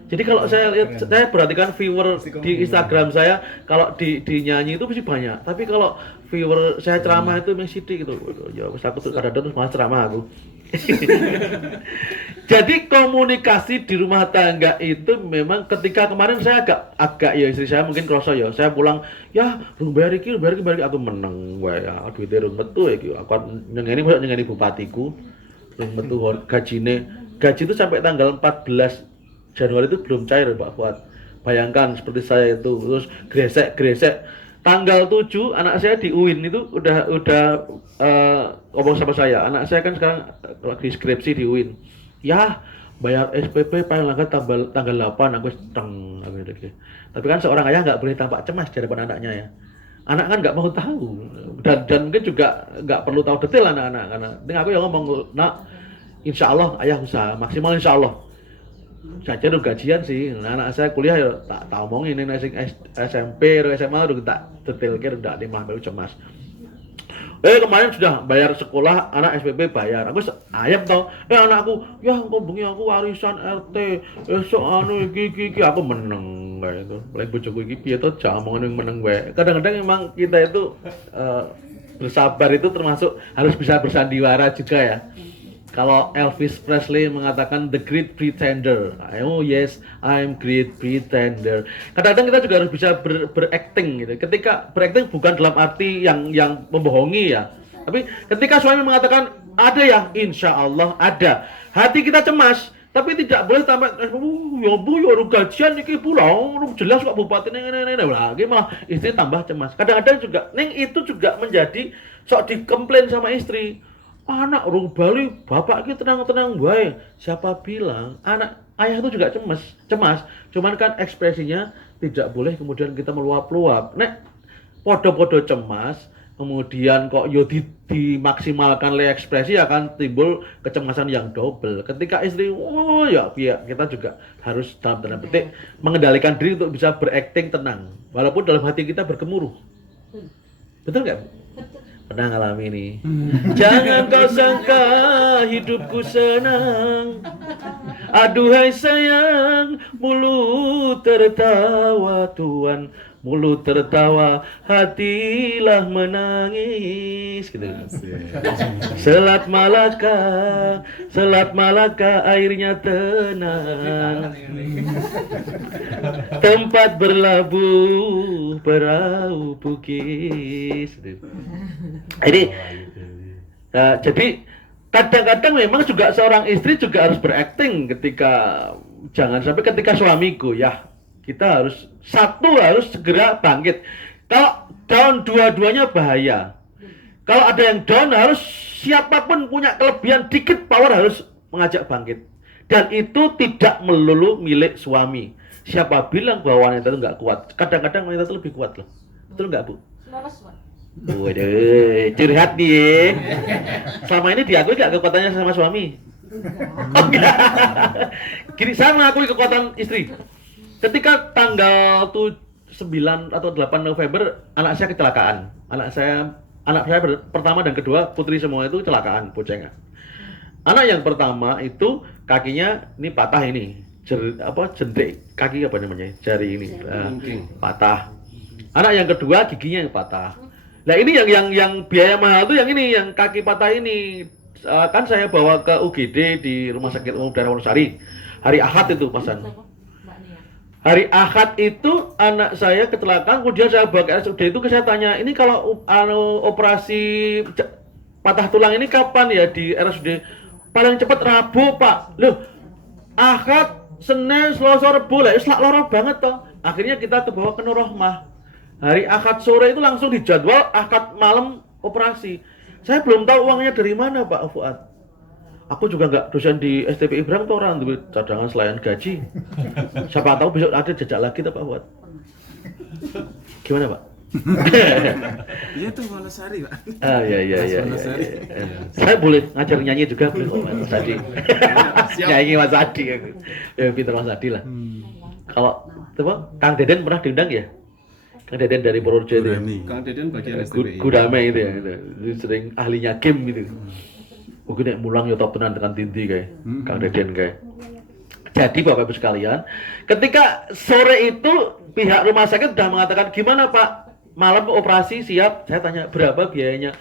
Jadi kalau saya lihat saya perhatikan viewer di Instagram saya kalau di nyanyi itu masih banyak. Tapi kalau viewer saya ceramah itu masih sedikit gitu. Ya aku tuh kadang-kadang terus malah ceramah aku. Jadi komunikasi di rumah tangga itu memang ketika kemarin saya agak ya istri saya mungkin kroso ya. Saya pulang, ya rung bayar iki aku meneng wae ya. Duite rung metu iki. Aku nyengeni bupatiku. Rung metu gajine. Gaji itu sampai tanggal 14 Januari itu belum cair Pak Fuad. Bayangkan seperti saya itu terus gresek. Tanggal 7 anak saya di UIN itu udah ngomong sama saya. Anak saya kan sekarang lagi skripsi di UIN. Ya, bayar SPP paling lambat tanggal 8 aku teng gitu. Tapi kan seorang ayah nggak boleh tampak cemas di hadapan anaknya ya. Anak kan nggak mau tahu dan mungkin juga nggak perlu tahu detail anak-anak karena dengan aku yang ngomong, "Nak, insya Allah ayah usaha maksimal insya Allah." Saja udah gajian sih. Nah, anak saya kuliah ya tak omongin ini SMP atau SMA udah tak detail kira udah 5 melu cemas. Kemarin sudah bayar sekolah anak SPP bayar. Aku ayam tau. Anakku, ya ngomongnya aku warisan RT. Esok iki aku meneng kayak itu. Paling bojoku iki piye to jamongan yang meneng wae. Kadang-kadang memang kita itu bersabar itu termasuk harus bisa bersandiwara juga ya. Kalau Elvis Presley mengatakan the great pretender, oh yes, I'm great pretender. Kadang-kadang kita juga harus bisa berakting gitu. Ketika berakting bukan dalam arti yang membohongi ya, tapi ketika suami mengatakan ada ya, insya Allah ada. Hati kita cemas, tapi tidak boleh sampai ya bu, ya gajian iki pulang, jelas kok bupati ini lagi malah istri tambah cemas. Kadang-kadang juga, neng itu juga menjadi sok dikomplain sama istri. Anak urung bali, bapak ki tenang-tenang wae. Siapa bilang ayah itu juga cemas. Cuman kan ekspresinya tidak boleh kemudian kita meluap-luap. Nek podo-podo cemas, kemudian kok yo dimaksimalkan oleh ekspresi akan timbul kecemasan yang double. Ketika istri, oh ya kita juga harus dalam tanda petik mengendalikan diri untuk bisa berakting tenang, walaupun dalam hati kita bergemuruh. Betul nggak? Pernah ngalami nih. Jangan kau sangka hidupku senang. Aduhai sayang, mulut tertawa Tuhan, mulut tertawa, hatilah menangis gitu. Selat Malaka airnya tenang. Tempat berlabuh perahu Bugis. Jadi jadi kadang-kadang memang juga seorang istri juga harus berakting ketika jangan sampai ketika suami goyah. Kita harus harus segera bangkit. Kalau down dua-duanya bahaya. Kalau ada yang down harus siapapun punya kelebihan dikit power harus mengajak bangkit. Dan itu tidak melulu milik suami. Siapa bilang bahwa wanita itu nggak kuat? Kadang-kadang wanita itu lebih kuat loh. Betul nggak, Bu? Waduh, curhat nih. Selama ini diakui nggak kekuatannya sama suami? Oh enggak. Gini, saya mengakui kekuatan istri. Ketika tanggal 9 atau 8 November anak saya kecelakaan. Anak saya pertama dan kedua putri semua itu kecelakaan, bocengan. Anak yang pertama itu kakinya ini patah ini. Jendek kaki apa namanya? Jari ini patah. Anak yang kedua giginya yang patah. Nah ini yang biaya mahal tuh yang ini, yang kaki patah ini. Kan saya bawa ke UGD di Rumah Sakit Umum Daerah Wonosari. Hari Ahad itu pasan. Hari Ahad itu anak saya kecelakaan, kemudian saya bawa ke RSUD itu saya tanya, ini kalau operasi patah tulang ini kapan ya di RSUD? Paling cepat Rabu, Pak. Loh, Ahad, Senin, Selasa, Rabu lah, selak loro banget toh. Akhirnya kita terbawa ke Nur Rohmah. Hari Ahad sore itu langsung dijadwal, Ahad malam operasi. Saya belum tahu uangnya dari mana, Pak Fuad. Aku juga nggak dosen di STP Ibrahim tuh orang duit cadangan selain gaji. Siapa tahu besok ada jejak lagi tuh Pak Fuad. Gimana Pak? Iya tuh Wonosari Pak. Iya. Saya boleh ngajar nyanyi juga boleh Pak Mas Adi. Nyanyi Mas Adi aku. Ya pintar Mas Adi lah. Kalau Kang Deden pernah diundang ya? Kang Deden dari Purworejo itu. Kang Deden bagian STPI. Gudame itu ya. Itu sering ahlinya game gitu. Mungkin nek mulang ya top tenan tekan tindi kayak Kang Deden kayak. Jadi Bapak Ibu sekalian, ketika sore itu pihak rumah sakit sudah mengatakan gimana Pak? Malam operasi siap. Saya tanya berapa biayanya?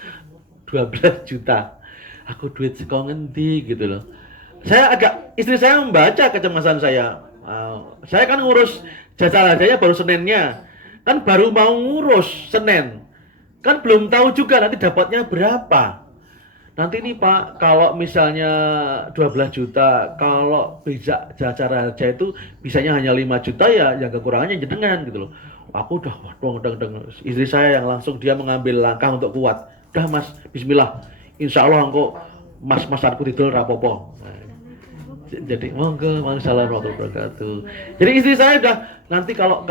12 juta. Aku duit seko ngendi gitu loh. Istri saya membaca kecemasan saya. Saya kan ngurus jasa rajanya baru Seninnya. Kan baru mau ngurus Senin. Kan belum tahu juga nanti dapatnya berapa. Nanti nih Pak, kalau misalnya 12 juta, kalau bisa jasa raja itu bisanya hanya 5 juta ya yang kekurangannya jenengan gitu loh. Aku udah istri saya yang langsung dia mengambil langkah untuk kuat. Udah Mas, bismillah. Insya Allah engkau mas-masarku didol rapopo. Jadi monggo assalamualaikum warahmatullahi wabarakatuh. Jadi istri saya udah nanti kalau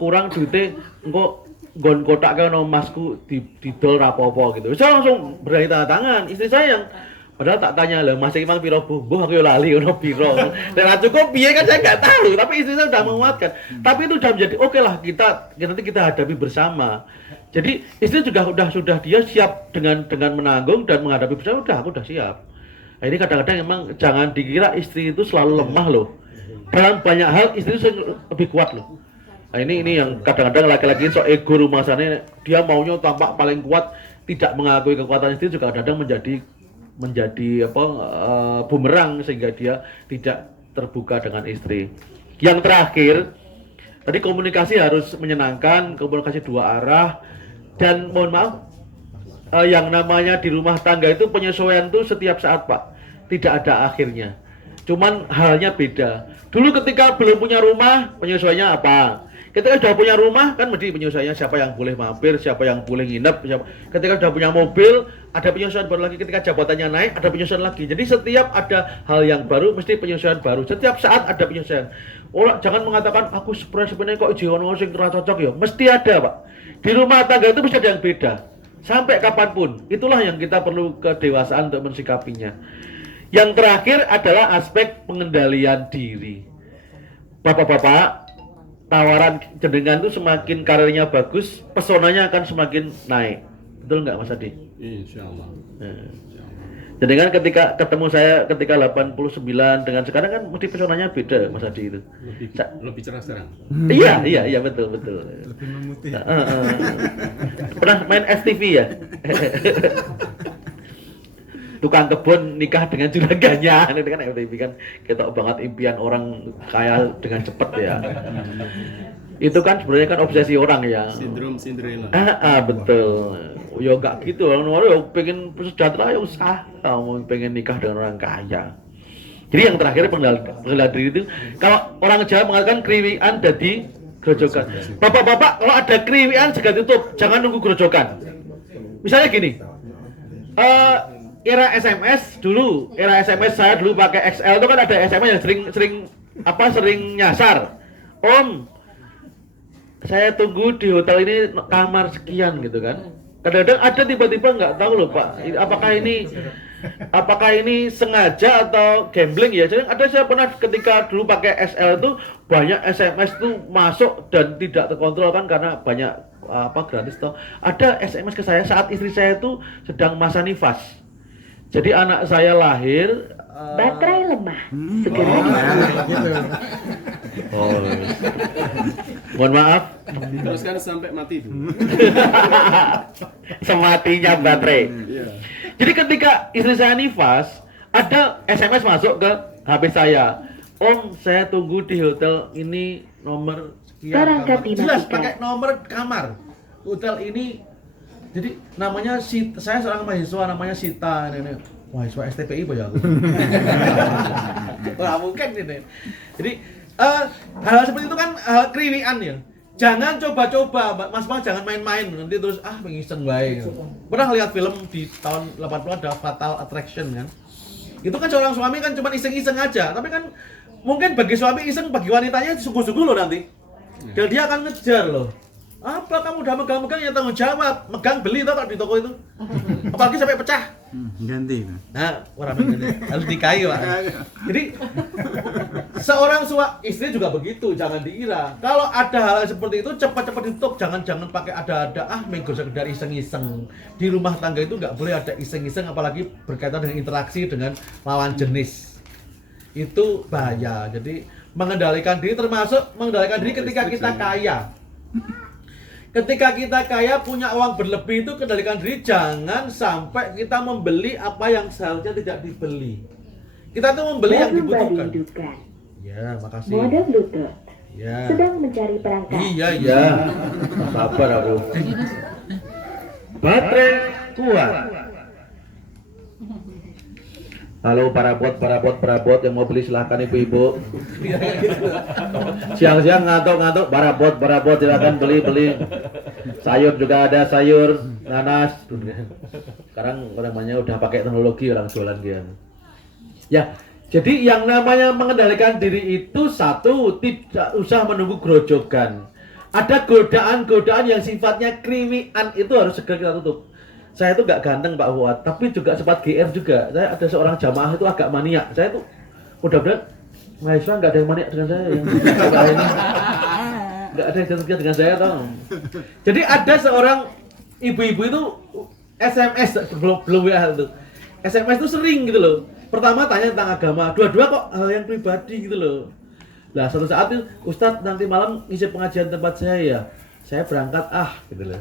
kurang duitnya engkau gon kotak kan masku didol rapopo gitu. Saya langsung berani tanda tangan. Istri saya yang padahal tak tanya lah masih emang piro buh aku lali ono piro. Dan cukup piye kan saya nggak tahu, tapi istri saya sudah menguatkan. Tapi itu sudah menjadi oke lah nanti kita hadapi bersama. Jadi istri juga sudah dia siap dengan menanggung dan menghadapi bersama. Aku udah siap. Nah, ini kadang-kadang emang jangan dikira istri itu selalu lemah loh. Dalam banyak hal istri itu lebih kuat loh. Nah ini yang kadang-kadang laki-laki so ego rumah sana dia maunya tampak paling kuat, tidak mengakui kekuatan istri juga kadang-kadang menjadi bumerang sehingga dia tidak terbuka dengan istri. Yang terakhir, tadi komunikasi harus menyenangkan, komunikasi dua arah dan mohon maaf yang namanya di rumah tangga itu penyesuaian itu setiap saat Pak, tidak ada akhirnya. Cuman halnya beda. Dulu ketika belum punya rumah penyesuaiannya apa? Ketika sudah punya rumah kan mesti penyesuaiannya siapa yang boleh mampir, siapa yang boleh nginep, ketika sudah punya mobil ada penyesuaian baru lagi, ketika jabatannya naik ada penyesuaian lagi. Jadi setiap ada hal yang baru mesti penyesuaian baru. Setiap saat ada penyesuaian. Jangan mengatakan aku sebenarnya kok jiwa sing ora cocok ya. Mesti ada, Pak. Di rumah tangga itu mesti ada yang beda. Sampai kapanpun. Itulah yang kita perlu kedewasaan untuk mensikapinya. Yang terakhir adalah aspek pengendalian diri. Bapak-bapak, tawaran jenengan itu semakin karirnya bagus, pesonanya akan semakin naik. Betul nggak Mas Adi? Insya Allah. Jadi kan ketika ketemu saya ketika 89 dengan sekarang kan mesti pesonanya beda Mas Adi itu. Lebih cerah sekarang. Iya betul. Lebih memutih. Pernah main FTV ya? Tukang kebun nikah dengan juraganya, itu kan FTV kan ketok banget impian orang kaya dengan cepet ya. Itu kan sebenarnya kan obsesi orang ya. Sindrom Cinderella. Betul. Ya enggak gitu, orang ya pengen sejahtera ya usaha, mau pengen nikah dengan orang kaya. Jadi yang terakhir pengendalian diri itu, kalau orang Jawa mengatakan kriwian jadi grojokan. Bapak-bapak kalau ada kriwian jaga tutup, jangan nunggu grojokan. Misalnya gini, era SMS saya dulu pakai XL itu kan ada SMS yang sering nyasar. Om, saya tunggu di hotel ini kamar sekian gitu kan. Kadang-kadang ada tiba-tiba nggak tahu loh Pak, apakah ini sengaja atau gambling ya. Jadi ada saya pernah ketika dulu pakai XL itu banyak SMS tuh masuk dan tidak terkontrol kan karena banyak gratis toh. Ada SMS ke saya saat istri saya itu sedang masa nifas. Jadi anak saya lahir baterai lemah. Segera mohon maaf. Teruskan sampai mati itu. Sematinya baterai. Iya. Jadi ketika istri saya nifas, ada SMS masuk ke HP saya. Om, saya tunggu di hotel ini nomor sekian. Perangkat Kamar. Jelas dimatikan. pakai nomor kamar. Hotel ini. Jadi namanya saya seorang mahasiswa namanya Sita ini. Mahasiswa STPI apa ya aku? Wah, mungkin ini. Jadi hal seperti itu kan kriwian ya. Jangan coba-coba, Mas jangan main-main nanti terus pengiseng baik. Pernah lihat film di tahun 80 ada Fatal Attraction kan? Itu kan seorang suami kan cuma iseng-iseng aja, tapi kan mungkin bagi suami iseng, bagi wanitanya sungguh-sungguh loh nanti. Dan dia akan ngejar loh. Apa kamu udah megang-megang ya tanggung jawab, megang beli tau di toko itu. Apalagi sampai pecah. Ganti. Nah, orang begini harus nikahi Pak. Jadi seorang istri juga begitu, jangan dikira. Kalau ada hal seperti itu cepat-cepat ditutup, jangan pakai ada-ada menggo sekedar iseng-iseng. Di rumah tangga itu nggak boleh ada iseng-iseng apalagi berkaitan dengan interaksi dengan lawan jenis. Itu bahaya. Jadi mengendalikan diri termasuk mengendalikan diri ketika kita kaya. Ketika kita kaya punya uang berlebih itu kendalikan diri, jangan sampai kita membeli apa yang seharusnya tidak dibeli. Kita tuh membeli yang dibutuhkan. Ya, makasih. Mode Bluetooth. Ya. Sedang mencari perangkat. Iya. Sabar aku. Baterai kuat. Halo para bot yang mau beli silahkan ibu-ibu. Siang-siang ngantuk para bot silahkan beli. Sayur juga ada, sayur nanas. Sekarang namanya udah pakai teknologi orang jualan dia. Ya, jadi yang namanya mengendalikan diri itu satu, tidak usah menunggu grojogan. Ada godaan-godaan yang sifatnya kriwian itu harus segera kita tutup. Saya itu nggak ganteng Pak Fuad, tapi juga sempat GR juga. Saya ada seorang jamaah itu agak maniak. Saya tuh mudah-mudahan mahasiswa nggak ada yang maniak dengan saya yang ini. Nggak ada yang jatuh dengan saya tau. Jadi ada seorang ibu-ibu itu SMS belum WA itu. SMS itu sering gitu loh. Pertama tanya tentang agama, dua-dua kok hal yang pribadi gitu loh. Nah suatu saat itu Ustadz nanti malam ngisi pengajian tempat saya ya. Saya berangkat gitu loh.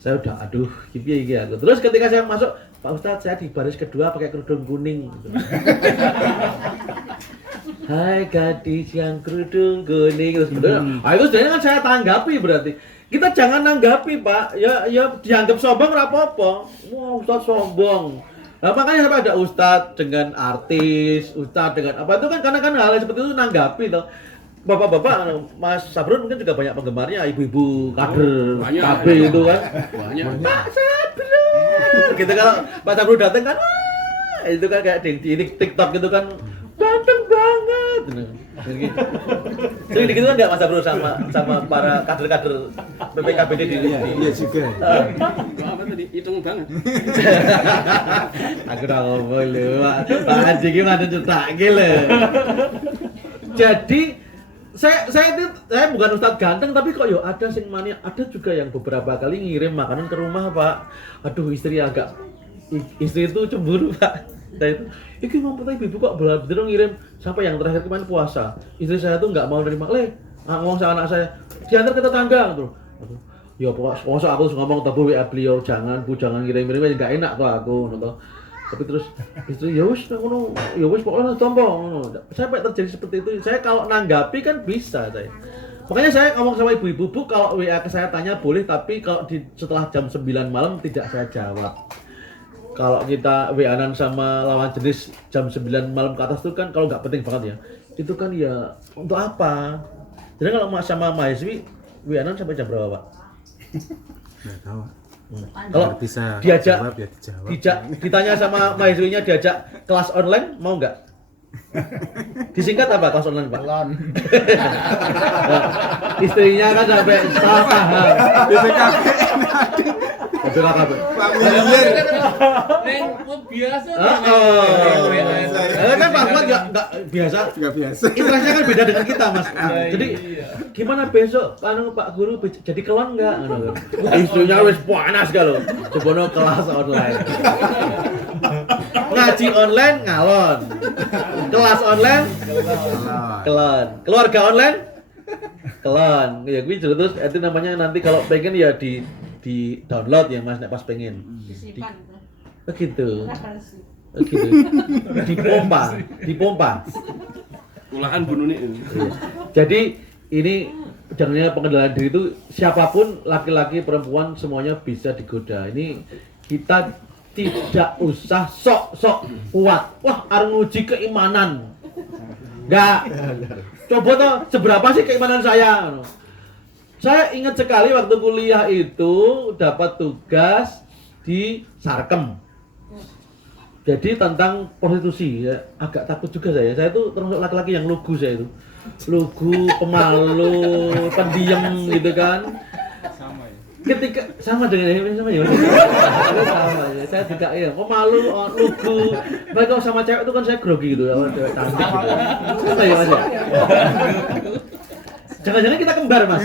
Saya udah gini aku. Terus ketika saya masuk, Pak Ustadz saya di baris kedua pakai kerudung kuning gitu. Hai gadis yang kerudung kuning terus itu sebenarnya kan saya tanggapi berarti. Kita jangan nanggapi Pak, ya dianggap sombong apa-apa. Wah Ustadz sombong. Nah makanya sampai ada Ustadz dengan artis, Ustadz dengan apa itu kan karena kan hal seperti itu nanggapi toh. Bapak-bapak, Mas Sabrun mungkin juga banyak penggemarnya, ibu-ibu kader KB itu kan. Banyak. Pak Sabrun. Gitu kalau Pak Sabrun datang kan, wah, itu kan kayak di TikTok gitu kan, ganteng banget. Sering gitu kan nggak Mas Sabrun sama para kader-kader PPKBD di Iya juga. Apa tadi? Hitung banget. Aku udah ngomong lu, Pak Haji gimana cetak gila. Jadi saya bukan ustadz ganteng tapi kok yo ada sing mania, ada juga yang beberapa kali ngirim makanan ke rumah Pak. Aduh istri itu cemburu Pak. Saya itu, iki mampu ibu kok bener ngirim sampai yang terakhir kemarin puasa. Istri saya tuh nggak mau nerima, ngomong sama anak saya, diantar ke tetangga tuh. Ya pokoknya aku ngomong tabu WA beliau jangan ngirim-ngirim nggak enak tuh aku nonton. Tapi terus istri ya wis pokoknya tompo ngono. Sampai terjadi seperti itu. Saya kalau nanggapi kan bisa saya. Makanya saya ngomong sama ibu-ibu, Bu, kalau WA ke saya tanya boleh, tapi kalau setelah jam 9 malam tidak saya jawab. Kalau kita WA-an sama lawan jenis jam 9 malam ke atas itu kan kalau nggak penting banget ya. Itu kan ya untuk apa? Jadi kalau sama mahasiswi WA-an sampai jam berapa, Pak? Nggak tahu. Kalau Bisa diajak, jawab ya dijawab. ditanya sama mahasiswinya diajak kelas online, mau nggak? Disingkat apa kelas online, Pak? Elon. Istrinya kan sampai salah paham. BPKB. Biasa. Kan Pak Ahmad nggak biasa. Nggak biasa. Interestnya kan beda dengan kita, Mas. Jadi gimana besok Pak Guru jadi kelon nggak? Istrinya wis panas kalau coba kelas online. Ngaji online ngalon. Kelas online kelon. Keluarga online kelon. Ya gue terus itu namanya nanti kalau pengen ya di download ya Mas nek pas pengen. Disimpan. Begitu. Begitu. Dipompa. Ulaan bunuh ini. Jadi ini jangan pengendalian diri itu siapapun laki-laki perempuan semuanya bisa digoda. Ini kita tidak usah sok kuat. Wah, arep nguji keimanan. Enggak. Coba toh seberapa sih keimanan saya? Saya ingat sekali waktu kuliah itu dapat tugas di Sarkem. Jadi tentang prostitusi ya, agak takut juga saya. Saya itu termasuk laki-laki yang lugu saya itu. Lugu, pemalu, pendiam gitu kan. Ketika sama dengan sama ya. Sama ya. Saya juga ya, pemalu, lugu. Baik kalau sama cewek itu kan saya grogi gitu ya, cewek cantik gitu. Sama ya Mas ya. Jangan-jangan kita kembar Mas.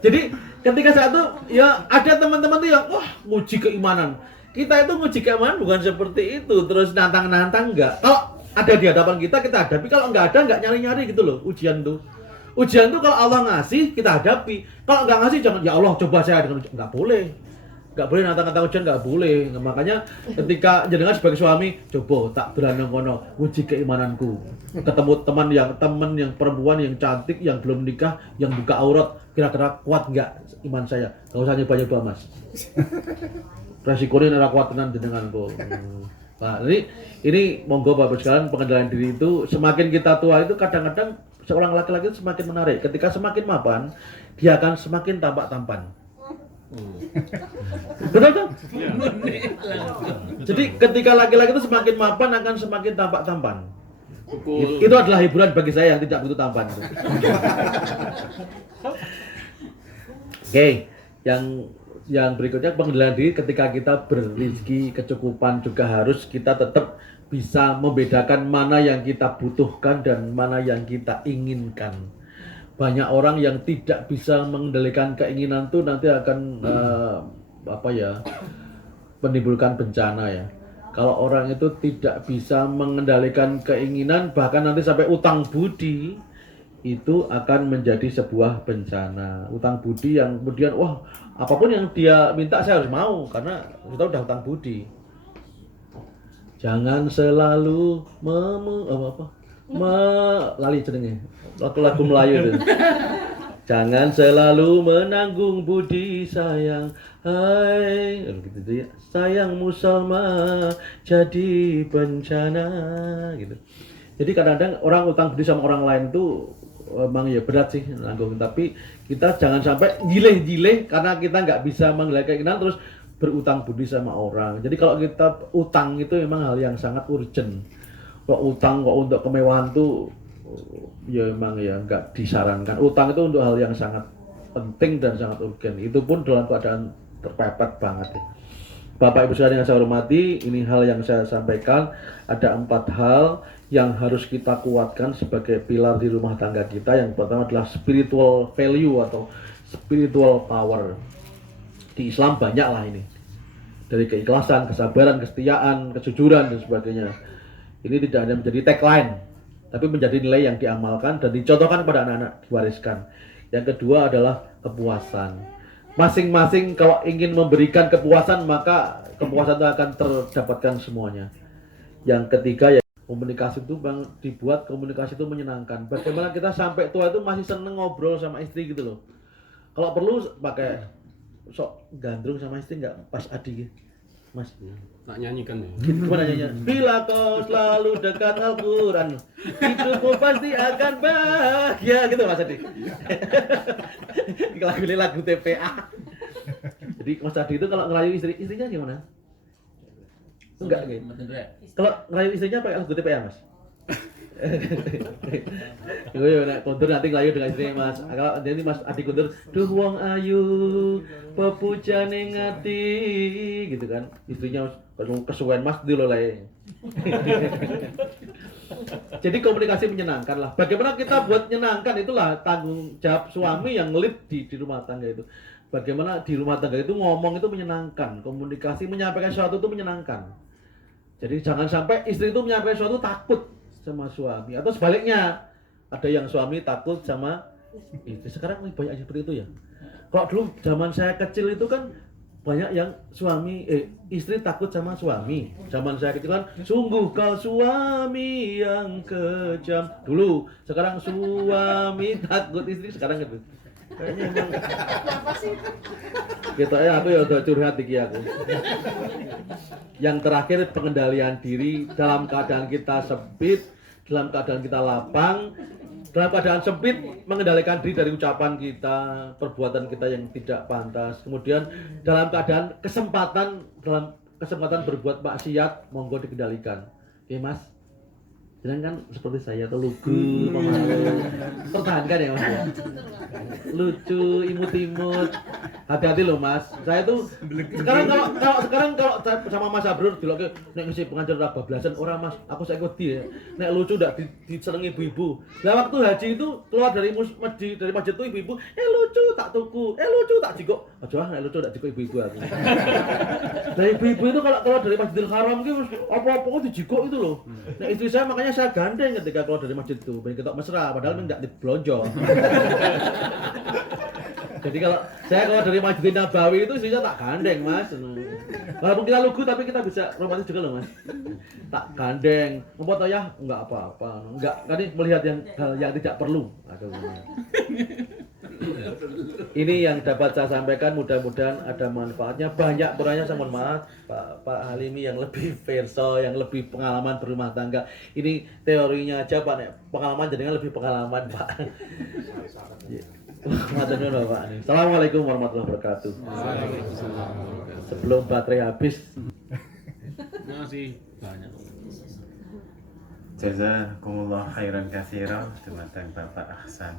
Jadi ketika saat itu ya ada teman-teman tuh yang wah nguji keimanan. Kita itu nguji keimanan bukan seperti itu terus nantang-nantang enggak. Kalau ada di hadapan kita hadapi, kalau enggak ada enggak nyari-nyari gitu loh ujian tuh. Ujian tuh kalau Allah ngasih kita hadapi. Kalau enggak ngasih jangan ya Allah coba saya dengan enggak boleh. Enggak boleh nantang-nantang ujian enggak boleh. Nah, makanya ketika jenengan sebagai suami coba tak berani ngono uji keimananku. Ketemu teman yang perempuan yang cantik yang belum nikah yang buka aurat kira-kira kuat enggak iman saya? Enggak usah nyoba-nyoba Mas. Resikonya ora kuat tenan jenenganku. Nah, ini monggo Bapak sekalian pengendalian diri itu semakin kita tua itu kadang-kadang seorang laki-laki itu semakin menarik. Ketika semakin mapan, dia akan semakin tampan. Betul kan? Jadi ketika laki-laki itu semakin mapan akan semakin tampan. Itu adalah hiburan bagi saya yang tidak butuh tampan. Oke, yang berikutnya pengendalian diri ketika kita berizki kecukupan juga harus kita tetap bisa membedakan mana yang kita butuhkan dan mana yang kita inginkan. Banyak orang yang tidak bisa mengendalikan keinginan tuh nanti akan menimbulkan bencana ya. Kalau orang itu tidak bisa mengendalikan keinginan bahkan nanti sampai utang budi itu akan menjadi sebuah bencana. Utang budi yang kemudian wah apapun yang dia minta saya harus mau karena kita udah utang budi. Jangan selalu lali jenenge. Lagu Melayu itu. Jangan selalu menanggung budi sayang. Hai, gitu ya. Sayangmu sama jadi bencana gitu. Jadi kadang-kadang orang utang budi sama orang lain tuh emang ya berat sih nanggung, tapi kita jangan sampai gileh-gileh karena kita nggak bisa mengendalikan keinginan terus berutang budi sama orang. Jadi kalau kita utang itu memang hal yang sangat urgent. Kalau utang kok untuk kemewahan tuh ya memang ya nggak disarankan. Utang itu untuk hal yang sangat penting dan sangat urgent. Itu pun dalam keadaan terpepet banget ya. Bapak Ibu sekalian yang saya hormati, ini hal yang saya sampaikan, ada 4 hal yang harus kita kuatkan sebagai pilar di rumah tangga kita. Yang pertama adalah spiritual value atau spiritual power. Di Islam banyak lah ini, dari keikhlasan, kesabaran, kesetiaan, kejujuran dan sebagainya. Ini tidak hanya menjadi tagline, tapi menjadi nilai yang diamalkan dan dicontohkan kepada anak-anak, diwariskan. Yang kedua adalah kepuasan. Masing-masing kalau ingin memberikan kepuasan, maka kepuasan itu akan terdapatkan semuanya. Yang ketiga ya, komunikasi itu dibuat komunikasi itu menyenangkan. Bagaimana kita sampai tua itu masih seneng ngobrol sama istri gitu loh. Kalau perlu pakai sok gandrung sama istri nggak pas Adi Mas. Tak nyanyikan ya. Gimana nyanyinya? Bila kau selalu dekat Al-Quran, hidupmu pasti akan bahagia gitu Mas Adi. Lagu TPA. Jadi Mas Adi itu kalau ngerayu istrinya gimana? Enggak gitu. Kalau ngerayu istrinya pakai lagu TPA Mas. Gue nak kontur nanti ngelayu dengan istrinya Mas. Kalau nanti Mas Adi kontur, duh wong ayu, pepujane ngati, gitu kan. Istrinya kesuwen Mas dulu lah. Jadi komunikasi menyenangkan lah. Bagaimana kita buat menyenangkan itulah tanggung jawab suami yang lead di rumah tangga itu. Bagaimana di rumah tangga itu ngomong itu menyenangkan, komunikasi menyampaikan sesuatu itu menyenangkan. Jadi jangan sampai istri itu menyampaikan sesuatu takut sama suami atau sebaliknya, ada yang suami takut sama istri. Sekarang lebih banyak seperti itu ya. Kalau dulu zaman saya kecil itu kan banyak yang istri takut sama suami. Zaman saya kecil kan sungguh kau suami yang kejam dulu. Sekarang suami takut istri, sekarang gitu. Kayaknya emang gitu ya, aku ya udah curhat dikit aku. Yang terakhir pengendalian diri dalam keadaan kita sempit, dalam keadaan kita lapang, dalam keadaan sempit mengendalikan diri dari ucapan kita, perbuatan kita yang tidak pantas. Kemudian dalam keadaan dalam kesempatan berbuat maksiat, monggo dikendalikan. Oke Mas, jangan kan seperti saya tuh lugu, pertahankan ya Mas. Lucu, imut-imut, hati-hati loh Mas. Saya tuh sekarang kalau sama Mas Abrur dilok nek ngisi pengajar bablasan orang Mas, aku saya wedi ya. Nek lucu ndak diseneng ibu-ibu. Lah waktu haji itu keluar dari masjid tuh ibu-ibu, lucu tak tuku, lucu tak jikok. Aja nek lucu tak jikok ibu-ibu aku. Nah ibu-ibu itu kalau keluar dari Masjidil Haram gitu apa-apa kok dijikok itu loh. Nah istri saya makanya saya gandeng ketika keluar dari masjid itu, ben ketok mesra padahal enggak diblonjo. Jadi kalau saya keluar dari Masjid Nabawi itu istrinya tak gandeng Mas. Walaupun kita lugu tapi kita bisa romantis juga loh Mas. Tak gandeng, apa toh ya? Enggak apa-apa. Enggak, kan melihat hal yang tidak perlu. Ini yang dapat saya sampaikan, mudah-mudahan ada manfaatnya. Banyak kurangnya saya mohon maaf Pak Halimi yang lebih verso, yang lebih pengalaman berumah tangga. Ini teorinya aja Pak, pengalaman jadinya lebih pengalaman Pak. Assalamualaikum warahmatullahi wabarakatuh. Sebelum baterai habis. Masih banyak. Jazakumullah khairan katsira, dumateng Bapak Ahsan.